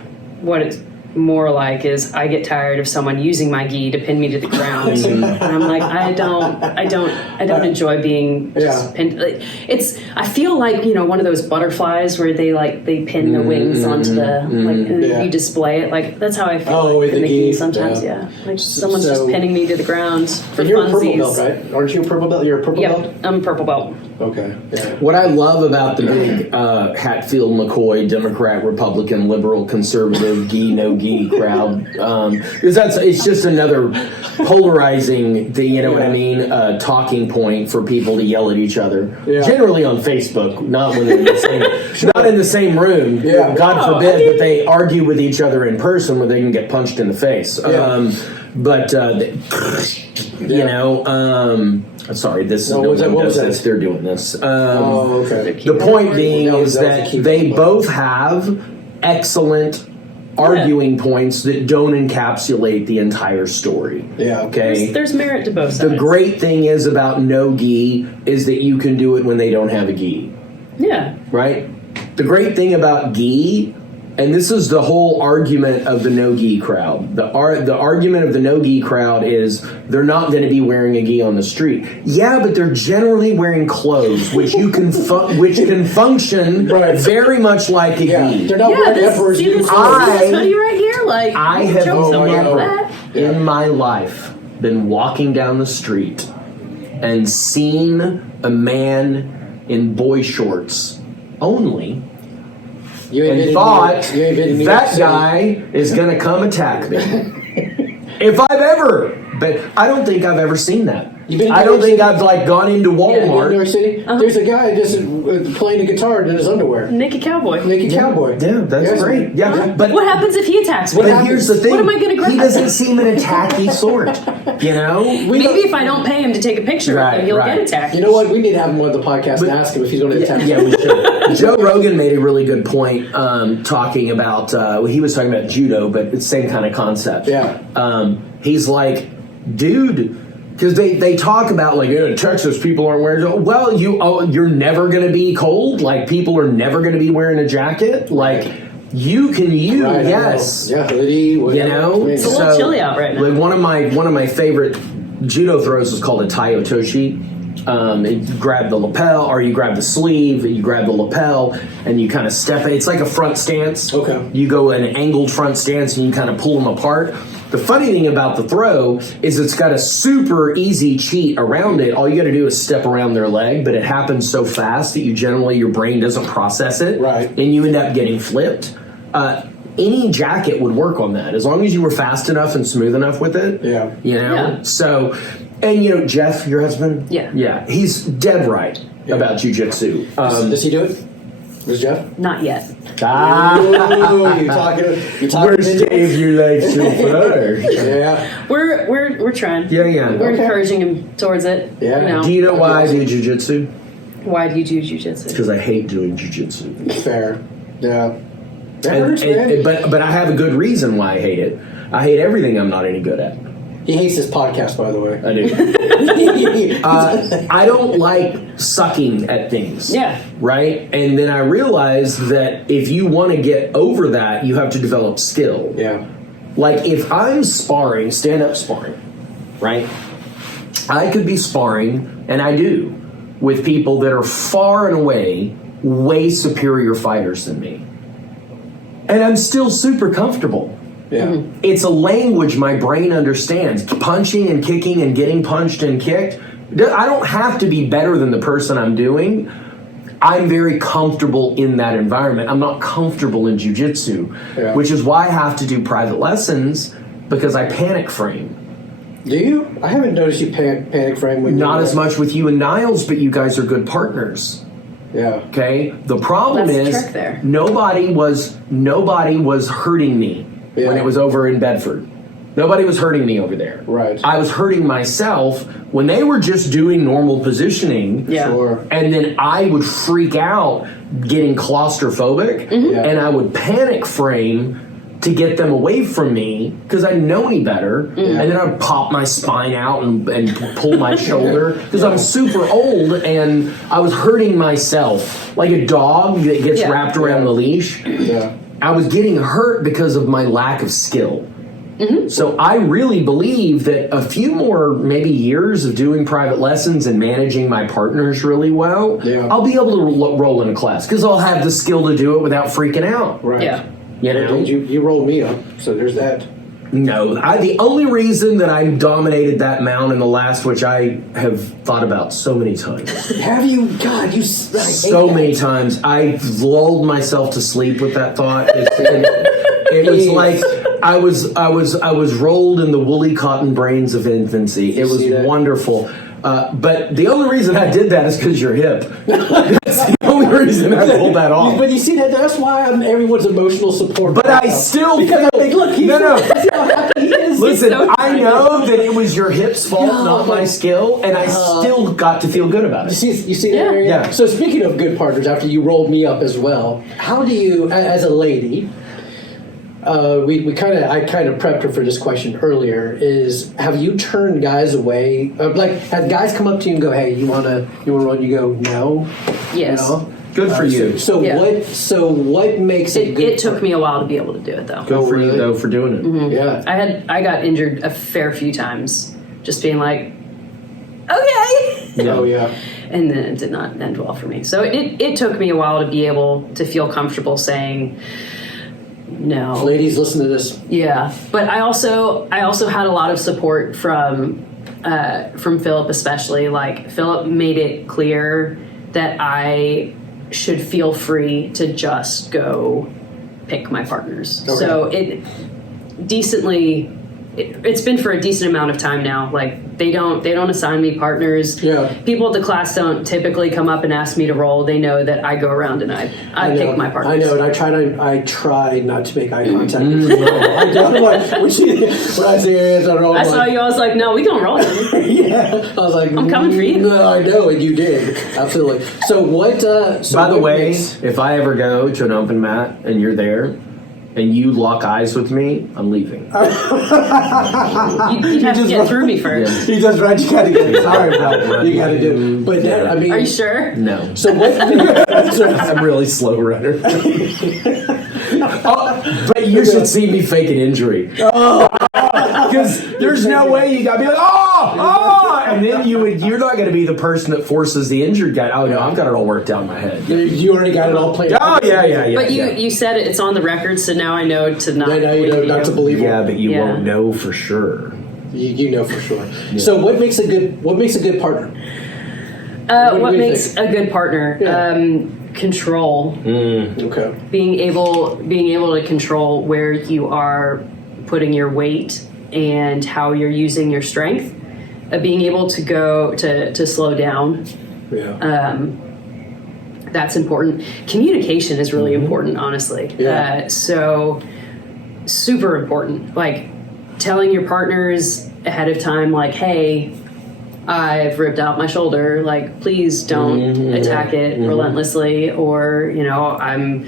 more like is I get tired of someone using my gi to pin me to the ground, and I'm like, I don't enjoy being just pinned. I feel like one of those butterflies where they pin the wings onto the and you display it. Like that's how I feel in the gi sometimes. Yeah, like someone's just pinning me to the ground for and you're funsies. a purple belt, right? Aren't you a purple belt? You're a purple belt? I'm a purple belt. Okay. Yeah. What I love about the big Hatfield, McCoy, Democrat, Republican, liberal, conservative, gi, no gi crowd is it's just another polarizing, what I mean, talking point for people to yell at each other. Yeah. Generally on Facebook, not when they're in the same, not in the same room. Yeah. God forbid that they argue with each other in person where they can get punched in the face. Yeah. Sorry, this no one does this. They're doing this. Okay. The point being is that they both have excellent arguing points that don't encapsulate the entire story. Yeah. Okay. There's merit to both sides. The great thing is about no gi is that you can do it when they don't have a gi. Yeah. Right? The great thing about gi, and this is the whole argument of the no-gi crowd. The argument of the no-gi crowd is they're not going to be wearing a gi on the street. Yeah, but they're generally wearing clothes, which can function very much like a gi. They're not wearing Emperor's this hoodie right here. Like I have never in my life been walking down the street and seen a man in boy shorts only. And thought that guy is going to come attack me. If I've ever, but I don't think I've ever seen that. I don't think I've gone into Walmart. New York City. There's a guy just playing a guitar in his underwear. Naked cowboy. Cowboy. Yeah, that's great. Yeah, but what happens if he attacks me? But here's the thing. What am I going to grab? He doesn't seem an attacky sort. Maybe if I don't pay him to take a picture of him, he'll get attacked. You know what? We need to have him on the podcast and ask him if he's going to attack. Yeah, we should. Joe Rogan made a really good point talking about. He was talking about judo, but it's the same kind of concept. Yeah. He's like, dude. Because they talk about in Texas people aren't wearing. Well, you're never going to be cold. People are never going to be wearing a jacket. You can yes, hoodie. Whatever. It's a little chilly out right now. One of my favorite judo throws is called a tai otoshi. You grab the lapel, or you grab the sleeve, you grab the lapel, and you kind of step it. It's like a front stance. Okay. You go an angled front stance, and you kind of pull them apart. The funny thing about the throw is it's got a super easy cheat around it. All you got to do is step around their leg, but it happens so fast that your brain doesn't process it. Right. And you end up getting flipped. Any jacket would work on that as long as you were fast enough and smooth enough with it. Yeah. Yeah. So, and Jeff, your husband? Yeah. Yeah. He's dead right about jiu-jitsu. Does he do it? Does Jeff? Not yet. You're talking. Where's Dave? You like so far? Yeah. We're trying. Yeah. We're encouraging him towards it. Yeah. Do you know why I do jiu-jitsu? Why do you do jiu-jitsu? Because I hate doing jiu-jitsu. Fair. Yeah. But I have a good reason why I hate it. I hate everything I'm not any good at. He hates this podcast, by the way. I do. I don't like sucking at things. Yeah. Right? And then I realized that if you want to get over that, you have to develop skill. Yeah. If I'm sparring, stand-up sparring, right? I could be sparring, and I do, with people that are far and away way superior fighters than me. And I'm still super comfortable. Yeah. Mm-hmm. It's a language my brain understands. Punching and kicking and getting punched and kicked. I don't have to be better than the person I'm doing. I'm very comfortable in that environment. I'm not comfortable in jiu-jitsu, which is why I have to do private lessons because I panic frame. Do you? I haven't noticed you panic frame when Not as much with you and Niles, but you guys are good partners. Yeah. Okay. The problem That's the is trick there. nobody was hurting me when it was over in Bedford. Nobody was hurting me over there. Right. I was hurting myself when they were just doing normal positioning. Yeah. Sure. And then I would freak out getting claustrophobic and I would panic frame to get them away from me because I didn't know any better. And then I'd pop my spine out and pull my shoulder because I'm super old and I was hurting myself like a dog that gets wrapped around the leash. Yeah. I was getting hurt because of my lack of skill. So I really believe that a few more maybe years of doing private lessons and managing my partners really well, I'll be able to roll in a class because I'll have the skill to do it without freaking out. Right. Yeah. You know? You rolled me up, so there's that. No, the only reason that I dominated that mount in the last, which I have thought about so many times. Have you? God, you So many times. I lulled myself to sleep with that thought. It was like I was rolled in the woolly cotton brains of infancy. It was wonderful. But the only reason I did that is because you're hip. That's the only reason I pulled that off. But you see that's why I'm everyone's emotional support. But I still because I'm like, look, he's no. see how happy he is. Listen, so I know that it was your hip's fault, not my skill, and I still got to feel good about it. You see that, Arianne? Yeah. So speaking of good partners, after you rolled me up as well, how do you, as a lady, I kind of prepped her for this question earlier. Is have you turned guys away? Like, have guys come up to you and go, "Hey, you wanna roll?" You go, "No." Yes. You know? Good for you. So what makes it good? It took me a while to be able to do it, though. Good for you, though, for doing it. Yeah. I got injured a fair few times, just being like, okay. Oh yeah. And then it did not end well for me. So it took me a while to be able to feel comfortable saying no. Ladies, listen to this. Yeah, but I also had a lot of support from Philip, especially. Like, Philip made it clear that I should feel free to just go pick my partners. Okay. So it's been for a decent amount of time now. Like, they don't assign me partners. Yeah. People at the class don't typically come up and ask me to roll. They know that I go around and I pick my partners. I know, and I try not to make eye contact with her. I don't like when I say I roll. I saw you. I was like, no, we don't roll. Yeah, I was like, I'm coming for you. No, I know, and you did absolutely. So what? By the way, if I ever go to an open mat and you're there, and you lock eyes with me, I'm leaving. You have to get through me first. He does right. You gotta get it. Sorry, bro. You gotta do. But I mean, Are you sure? No. So what? I'm really slow runner. But you should see me fake an injury. Because there's no way you gotta be like, and then you're not gonna be the person that forces the injured guy. Oh no, I've got it all worked out in my head. You already got it all planned. Oh yeah. But you said it's on the record, so now I know to not. Yeah, now you know not to believe. Yeah, but you Yeah. won't know for sure. You know for sure. Yeah. So what makes a good partner? What makes a good partner? Yeah. Control. Okay. Being able to control where you are putting your weight and how you're using your strength. Being able to go to slow down. Yeah. That's important. Communication is really important, honestly. Yeah. So super important. Like, telling your partners ahead of time, like, hey, I've ripped out my shoulder. Like, please don't attack it relentlessly. Or, I'm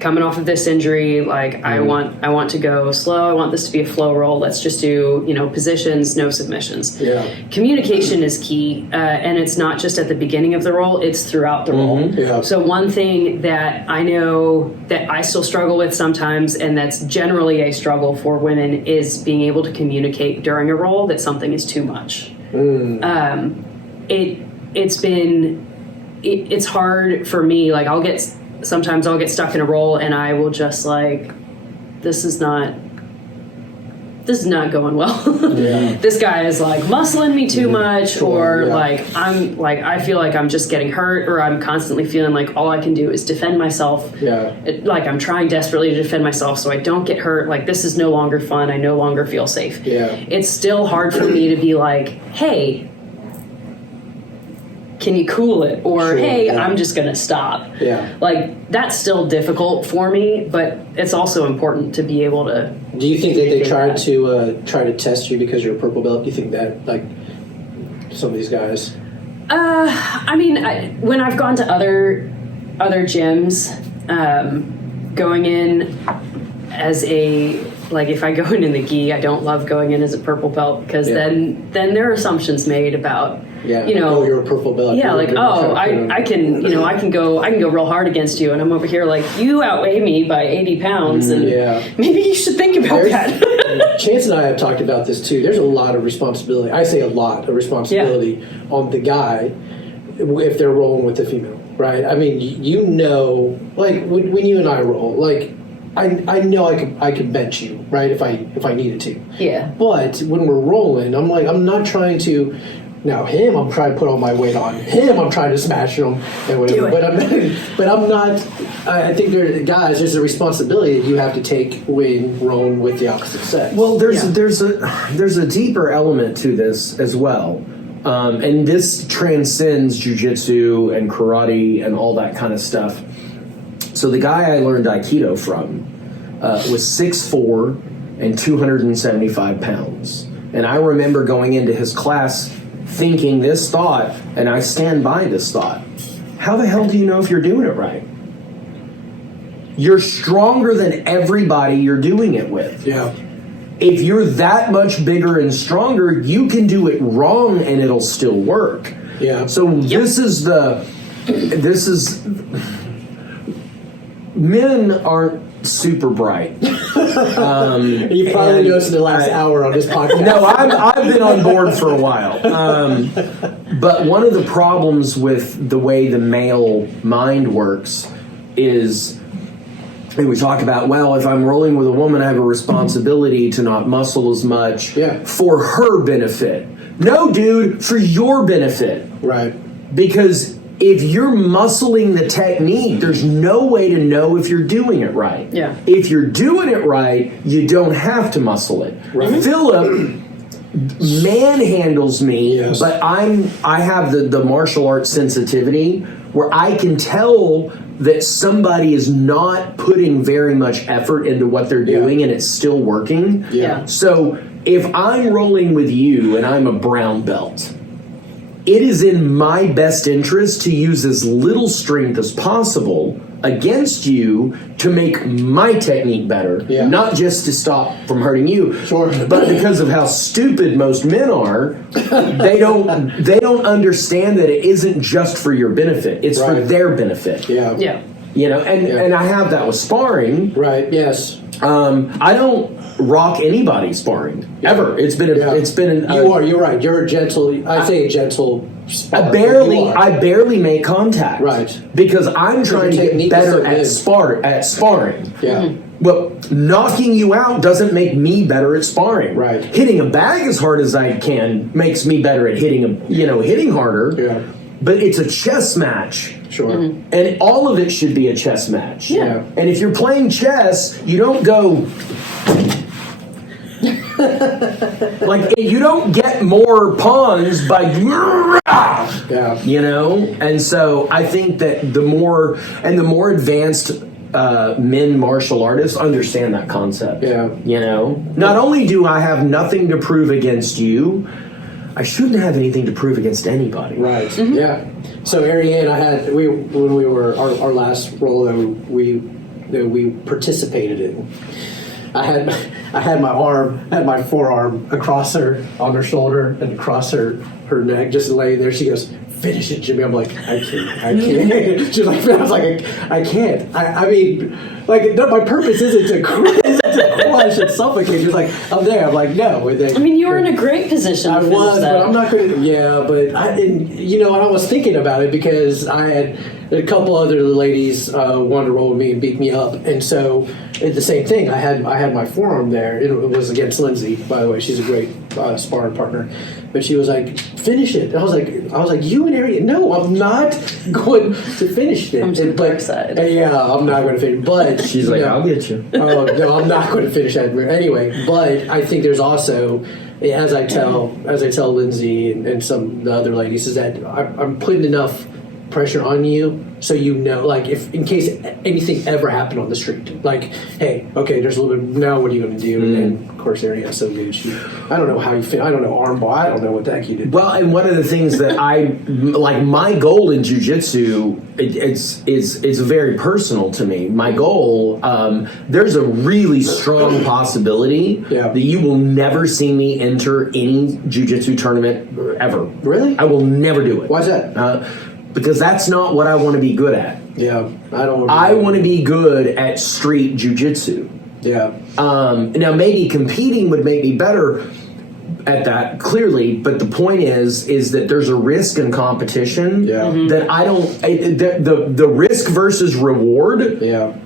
coming off of this injury. Like, I want to go slow. I want this to be a flow roll. Let's just do, positions, no submissions. Yeah. Communication is key. And it's not just at the beginning of the roll, it's throughout the roll. Yeah. So one thing that I know that I still struggle with sometimes, and that's generally a struggle for women, is being able to communicate during a roll that something is too much. It's hard for me. Like, sometimes I'll get stuck in a role and I will just like, this is not going well. Yeah. This guy is like muscling me too much, Sure, or yeah. I feel like I'm just getting hurt, or I'm constantly feeling like all I can do is defend myself. Yeah. Like, I'm trying desperately to defend myself so I don't get hurt. Like, this is no longer fun. I no longer feel safe. Yeah. It's still hard for me to be like, hey, can you cool it? Or, Sure, hey, yeah. I'm just going to stop. Yeah. Like, that's still difficult for me, but it's also important to be able to. Do you think that they communicate try to test you because you're a purple belt? Do you think that, like, some of these guys? I mean, when I've gone to other gyms, going in as a like if I go in the gi, I don't love going in as a purple belt because then there are assumptions made about you're a purple belt. Yeah, like I can I can go real hard against you, and I'm over here like you outweigh me by 80 pounds, and maybe you should think about that. Chance and I have talked about this too. There's a lot of responsibility. I say a lot of responsibility on the guy if they're rolling with the female, right? I mean, like when you and I roll, like I know I could bench you, right? If I needed to. Yeah. But when we're rolling, I'm not trying to. Now him, I'm trying to put all my weight on him. I'm trying to smash him and whatever. But I'm not. I think there's a responsibility that you have to take when rolling with the opposite sex. Well, there's a deeper element to this as well, and this transcends jiu-jitsu and karate and all that kind of stuff. So the guy I learned Aikido from was 6'4" and 275 pounds, and I remember going into his class thinking this thought, and I stand by this thought. How the hell do you know if you're doing it right? You're stronger than everybody you're doing it with. Yeah. If you're that much bigger and stronger, you can do it wrong and it'll still work. Yeah. So men aren't super bright. You probably noticed in the last hour on this podcast. No, I've been on board for a while. But one of the problems with the way the male mind works is, and we talk about, well, if I'm rolling with a woman, I have a responsibility to not muscle as much for her benefit. No, dude, for your benefit. Right. Because if you're muscling the technique, there's no way to know if you're doing it right. Yeah. If you're doing it right, you don't have to muscle it. Right. Philip manhandles me, but I have the martial arts sensitivity where I can tell that somebody is not putting very much effort into what they're doing and it's still working. Yeah. So if I'm rolling with you and I'm a brown belt, it is in my best interest to use as little strength as possible against you to make my technique better, not just to stop from hurting you. Sure. But because of how stupid most men are, they don't understand that it isn't just for your benefit; it's for their benefit. Yeah. Yeah. And I have that with sparring. Right. Yes. I don't rock anybody sparring ever. It's been You're right. You're a gentle. I say a gentle. I barely make contact. Right. Because I'm trying to get better at sparring. Yeah. Well, knocking you out doesn't make me better at sparring. Right. Hitting a bag as hard as I can makes me better at hitting harder. Yeah. But it's a chess match. Sure. Mm-hmm. And all of it should be a chess match. Yeah. And if you're playing chess, you don't go like you don't get more pawns by and so I think that the more advanced men martial artists understand that concept. Not only do I have nothing to prove against you, I shouldn't have anything to prove against anybody. Right. Mm-hmm. Yeah. So Arianne, when we were our last role that we participated in, I had my forearm across her on her shoulder and across her neck, just laying there. She goes, "Finish it, Jimmy." I'm like, I can't. She's like, I was like, I can't. I mean, like, no, my purpose isn't to crush and suffocate. She's like, I'm there. I'm like, no. I mean, you were in a great position. I was, but I'm not going to. Yeah, but I didn't. And I was thinking about it because I had a couple other ladies wanted to roll with me and beat me up, and so the same thing. I had my forearm there. It was against Lindsay, by the way. She's a great sparring partner. But she was like, "Finish it." I was like, "You and Arianne, no, I'm not going to finish it." I'm to the dark side. Yeah, I'm not going to finish. But she's like, "I'll get you." Oh no, I'm not going to finish that anyway. But I think there's also, as I tell Lindsay and some of the other ladies, is that I'm putting enough pressure on you, so you know, like, if in case anything ever happened on the street, like, hey, okay, there's a little bit, now what are you going to do? And then, of course, Arianne's so good. I don't know how you feel. I don't know armbar. I don't know what the heck you did. Well, and one of the things that I like, my goal in jiu-jitsu, it's very personal to me. My goal, there's a really strong possibility that you will never see me enter any jiu-jitsu tournament ever. Really? I will never do it. Why's that? Because that's not what I want to be good at. Yeah, I don't. I want to be good at street jiu-jitsu. Yeah. Now, maybe competing would make me better at that, clearly, but the point is that there's a risk in competition that I don't. The risk versus reward. Yeah.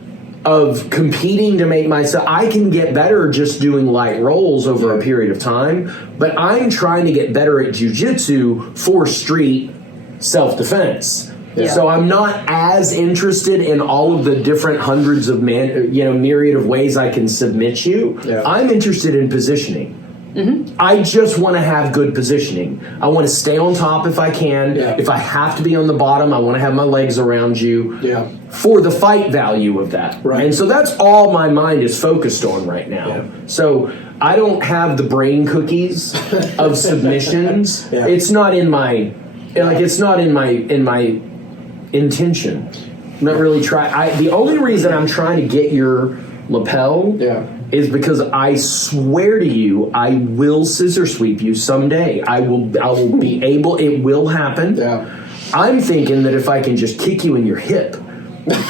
Of competing to make myself, I can get better just doing light rolls over a period of time, but I'm trying to get better at jiu-jitsu for street self-defense. Yeah. So I'm not as interested in all of the different hundreds of myriad of ways I can submit you. Yeah. I'm interested in positioning. Mm-hmm. I just want to have good positioning. I want to stay on top if I can. Yeah. If I have to be on the bottom, I want to have my legs around you for the fight value of that. Right. And so that's all my mind is focused on right now. Yeah. So I don't have the brain cookies of submissions. It's not in my intention. I'm not really trying. The only reason I'm trying to get your lapel is because I swear to you, I will scissor sweep you someday. I will be able. It will happen. Yeah. I'm thinking that if I can just kick you in your hip. You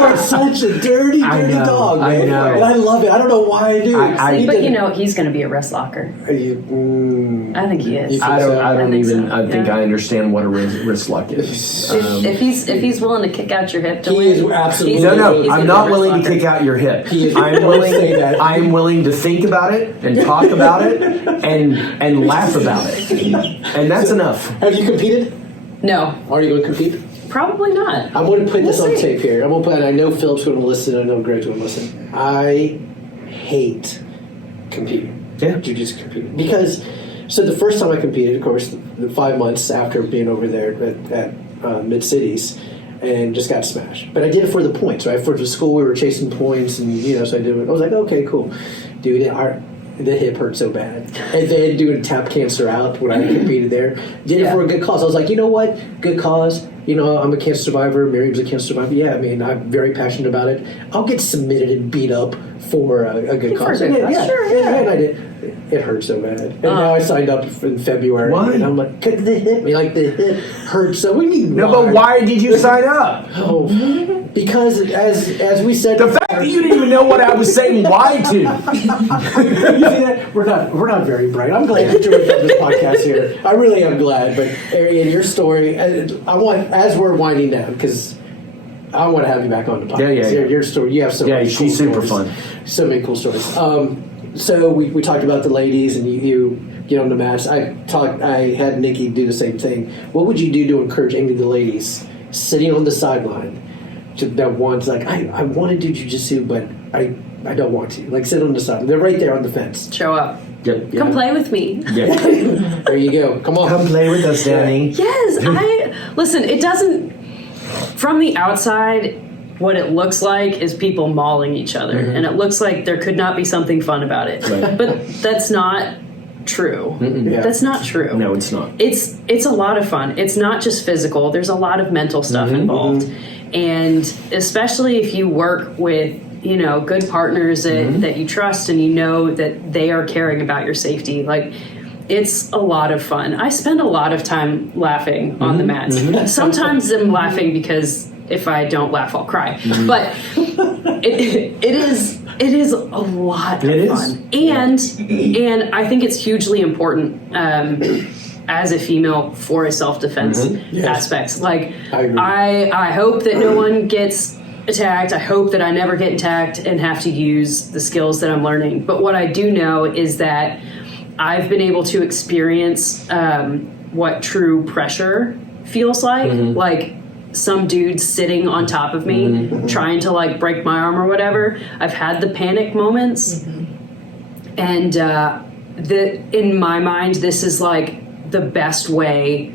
are such a dirty dog, man. I know. And I love it. I don't know why I do. But he's going to be a wrist locker. I think he is. I think I understand what a wrist lock is. If he's willing to kick out your hip, he is absolutely. No. I'm not willing to kick out your hip. I'm willing to think about it and talk about it and laugh about it, and that's enough. Have you competed? No. Are you going to compete? Probably not. I'm going to put this on tape here. I'm going to put. I know Philip's going to listen. I know Greg's going to listen. I hate competing. Yeah. Jiu-jitsu competing. Because, so the first time I competed, of course, the 5 months after being over there at Mid-Cities, and just got smashed. But I did it for the points, right? For the school, we were chasing points, and, so I did it. I was like, okay, cool. Dude, the hip hurt so bad. And then doing tap cancer out when I competed there. Did it for a good cause. I was like, you know what? Good cause. I'm a cancer survivor. Miriam's a cancer survivor. Yeah, I mean, I'm very passionate about it. I'll get submitted and beat up for a good cause. And I did. It hurt so bad. And now I signed up in February. Why? And I'm like, the hip hurt so. What do you mean? No, but why did you sign up? Oh, because as we said, the fact that you didn't even know what I was saying why to. You see that? We're not very bright. I'm glad that you're with this podcast here. I really am glad. But Arianne, your story, I want, as we're winding down, because I want to have you back on the podcast. Yeah. Your story, you have so many cool she's super stories. fun. So many cool stories. So we talked about the ladies, and you get on the mats. I had Nikki do the same thing. What would you do to encourage any of the ladies sitting on the sideline that wants, like, I want to do jiu-jitsu, but I don't want to. Like, sit on the side. They're right there on the fence. Show up. Yep. Come play with me. Yep. There you go. Come on. Come play with us, Danny. Yes. Listen, it doesn't, from the outside, what it looks like is people mauling each other. Mm-hmm. And it looks like there could not be something fun about it. Right. But that's not true. Yeah. That's not true. No, it's not. It's a lot of fun. It's not just physical. There's a lot of mental stuff involved. And especially if you work with, good partners that you trust, and that they are caring about your safety. Like, it's a lot of fun. I spend a lot of time laughing on the mats. Sometimes I'm laughing because if I don't laugh, I'll cry. But it is a lot of fun. And I think it's hugely important as a female for a self-defense aspect. Like, I hope that no one gets attacked. I hope that I never get attacked and have to use the skills that I'm learning. But what I do know is that I've been able to experience what true pressure feels like. Like, some dude sitting on top of me trying to, like, break my arm or whatever. I've had the panic moments. And in my mind, this is, like, the best way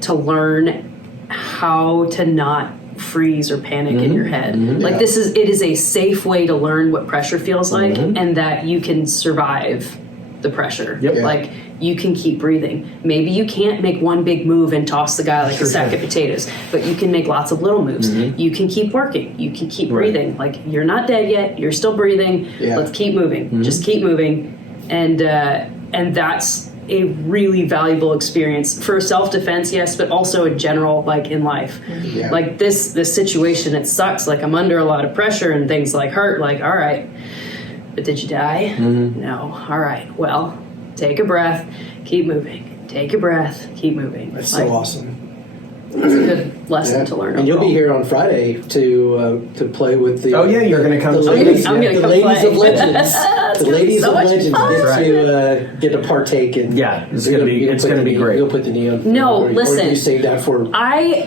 to learn how to not freeze or panic in your head. Like it is a safe way to learn what pressure feels like and that you can survive the pressure. Like you can keep breathing. Maybe you can't make one big move and toss the guy like a sack of potatoes, but you can make lots of little moves. You can keep working. You can keep breathing. Like you're not dead yet. You're still breathing. Let's keep moving. Just keep moving. And that's a really valuable experience for self-defense, yes, but also in general, like in life. Like this situation, it sucks. Like I'm under a lot of pressure and things like hurt. Like, all right, but did you die? No. All right. Well, take a breath, keep moving. Take a breath, keep moving. That's so awesome. It's a good lesson to learn. And you'll be here on Friday to play with the. Oh yeah, you're going to come. The to ladies, I'm gonna the come ladies play. of legends. The ladies so of much legends fun. get to partake in. Yeah, it's going to be great. You'll put the knee on. No, or listen. Or you save that for. I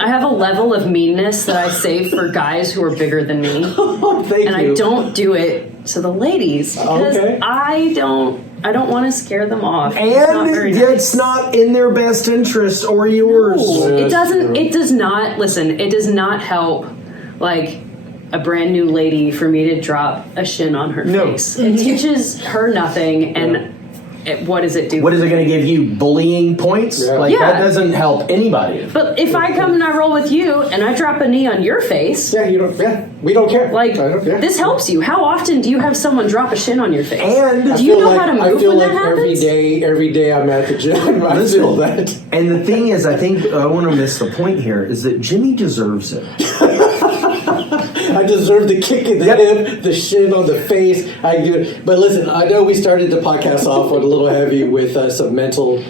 have a level of meanness that I save for guys who are bigger than me. Thank and you. I don't do it to the ladies because I don't want to scare them off. And it's not in their best interest or yours. No, it does not help like a brand new lady for me to drop a shin on her face. It teaches her nothing and what does it do? What is it going to give you? Bullying points? That doesn't help anybody. But if I come and I roll with you and I drop a knee on your face, we don't care. Like this helps you. How often do you have someone drop a shin on your face? And do you know how to move when that happens? Every day I'm at the gym. I feel that. And the thing is, I think I want to miss the point here is that Jimmy deserves it. I deserve the kick in the hip, the shin on the face. I do it. But listen, I know we started the podcast off on a little heavy with some mental,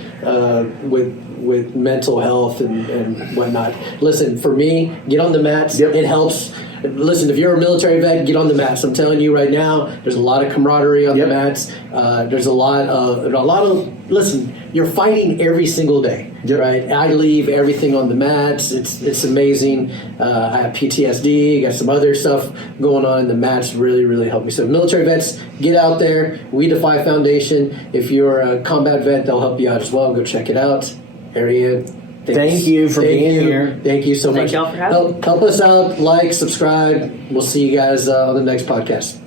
with mental health and whatnot. Listen, for me, get on the mats. It helps. Listen, if you're a military vet, get on the mats. I'm telling you right now, there's a lot of camaraderie on the mats. There's a lot of. Listen, you're fighting every single day, right? I leave everything on the mats. It's amazing. I have PTSD. Got some other stuff going on. The mats really, really help me. So military vets, get out there. We Defy Foundation. If you're a combat vet, they'll help you out as well. Go check it out. Arianne. Thank you for being here. Thank you so much. Thank y'all for having me. Help us out. Like, subscribe. We'll see you guys on the next podcast.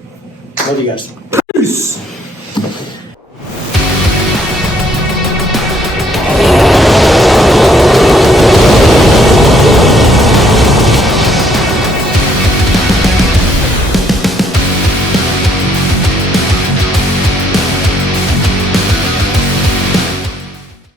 Love you guys. Peace.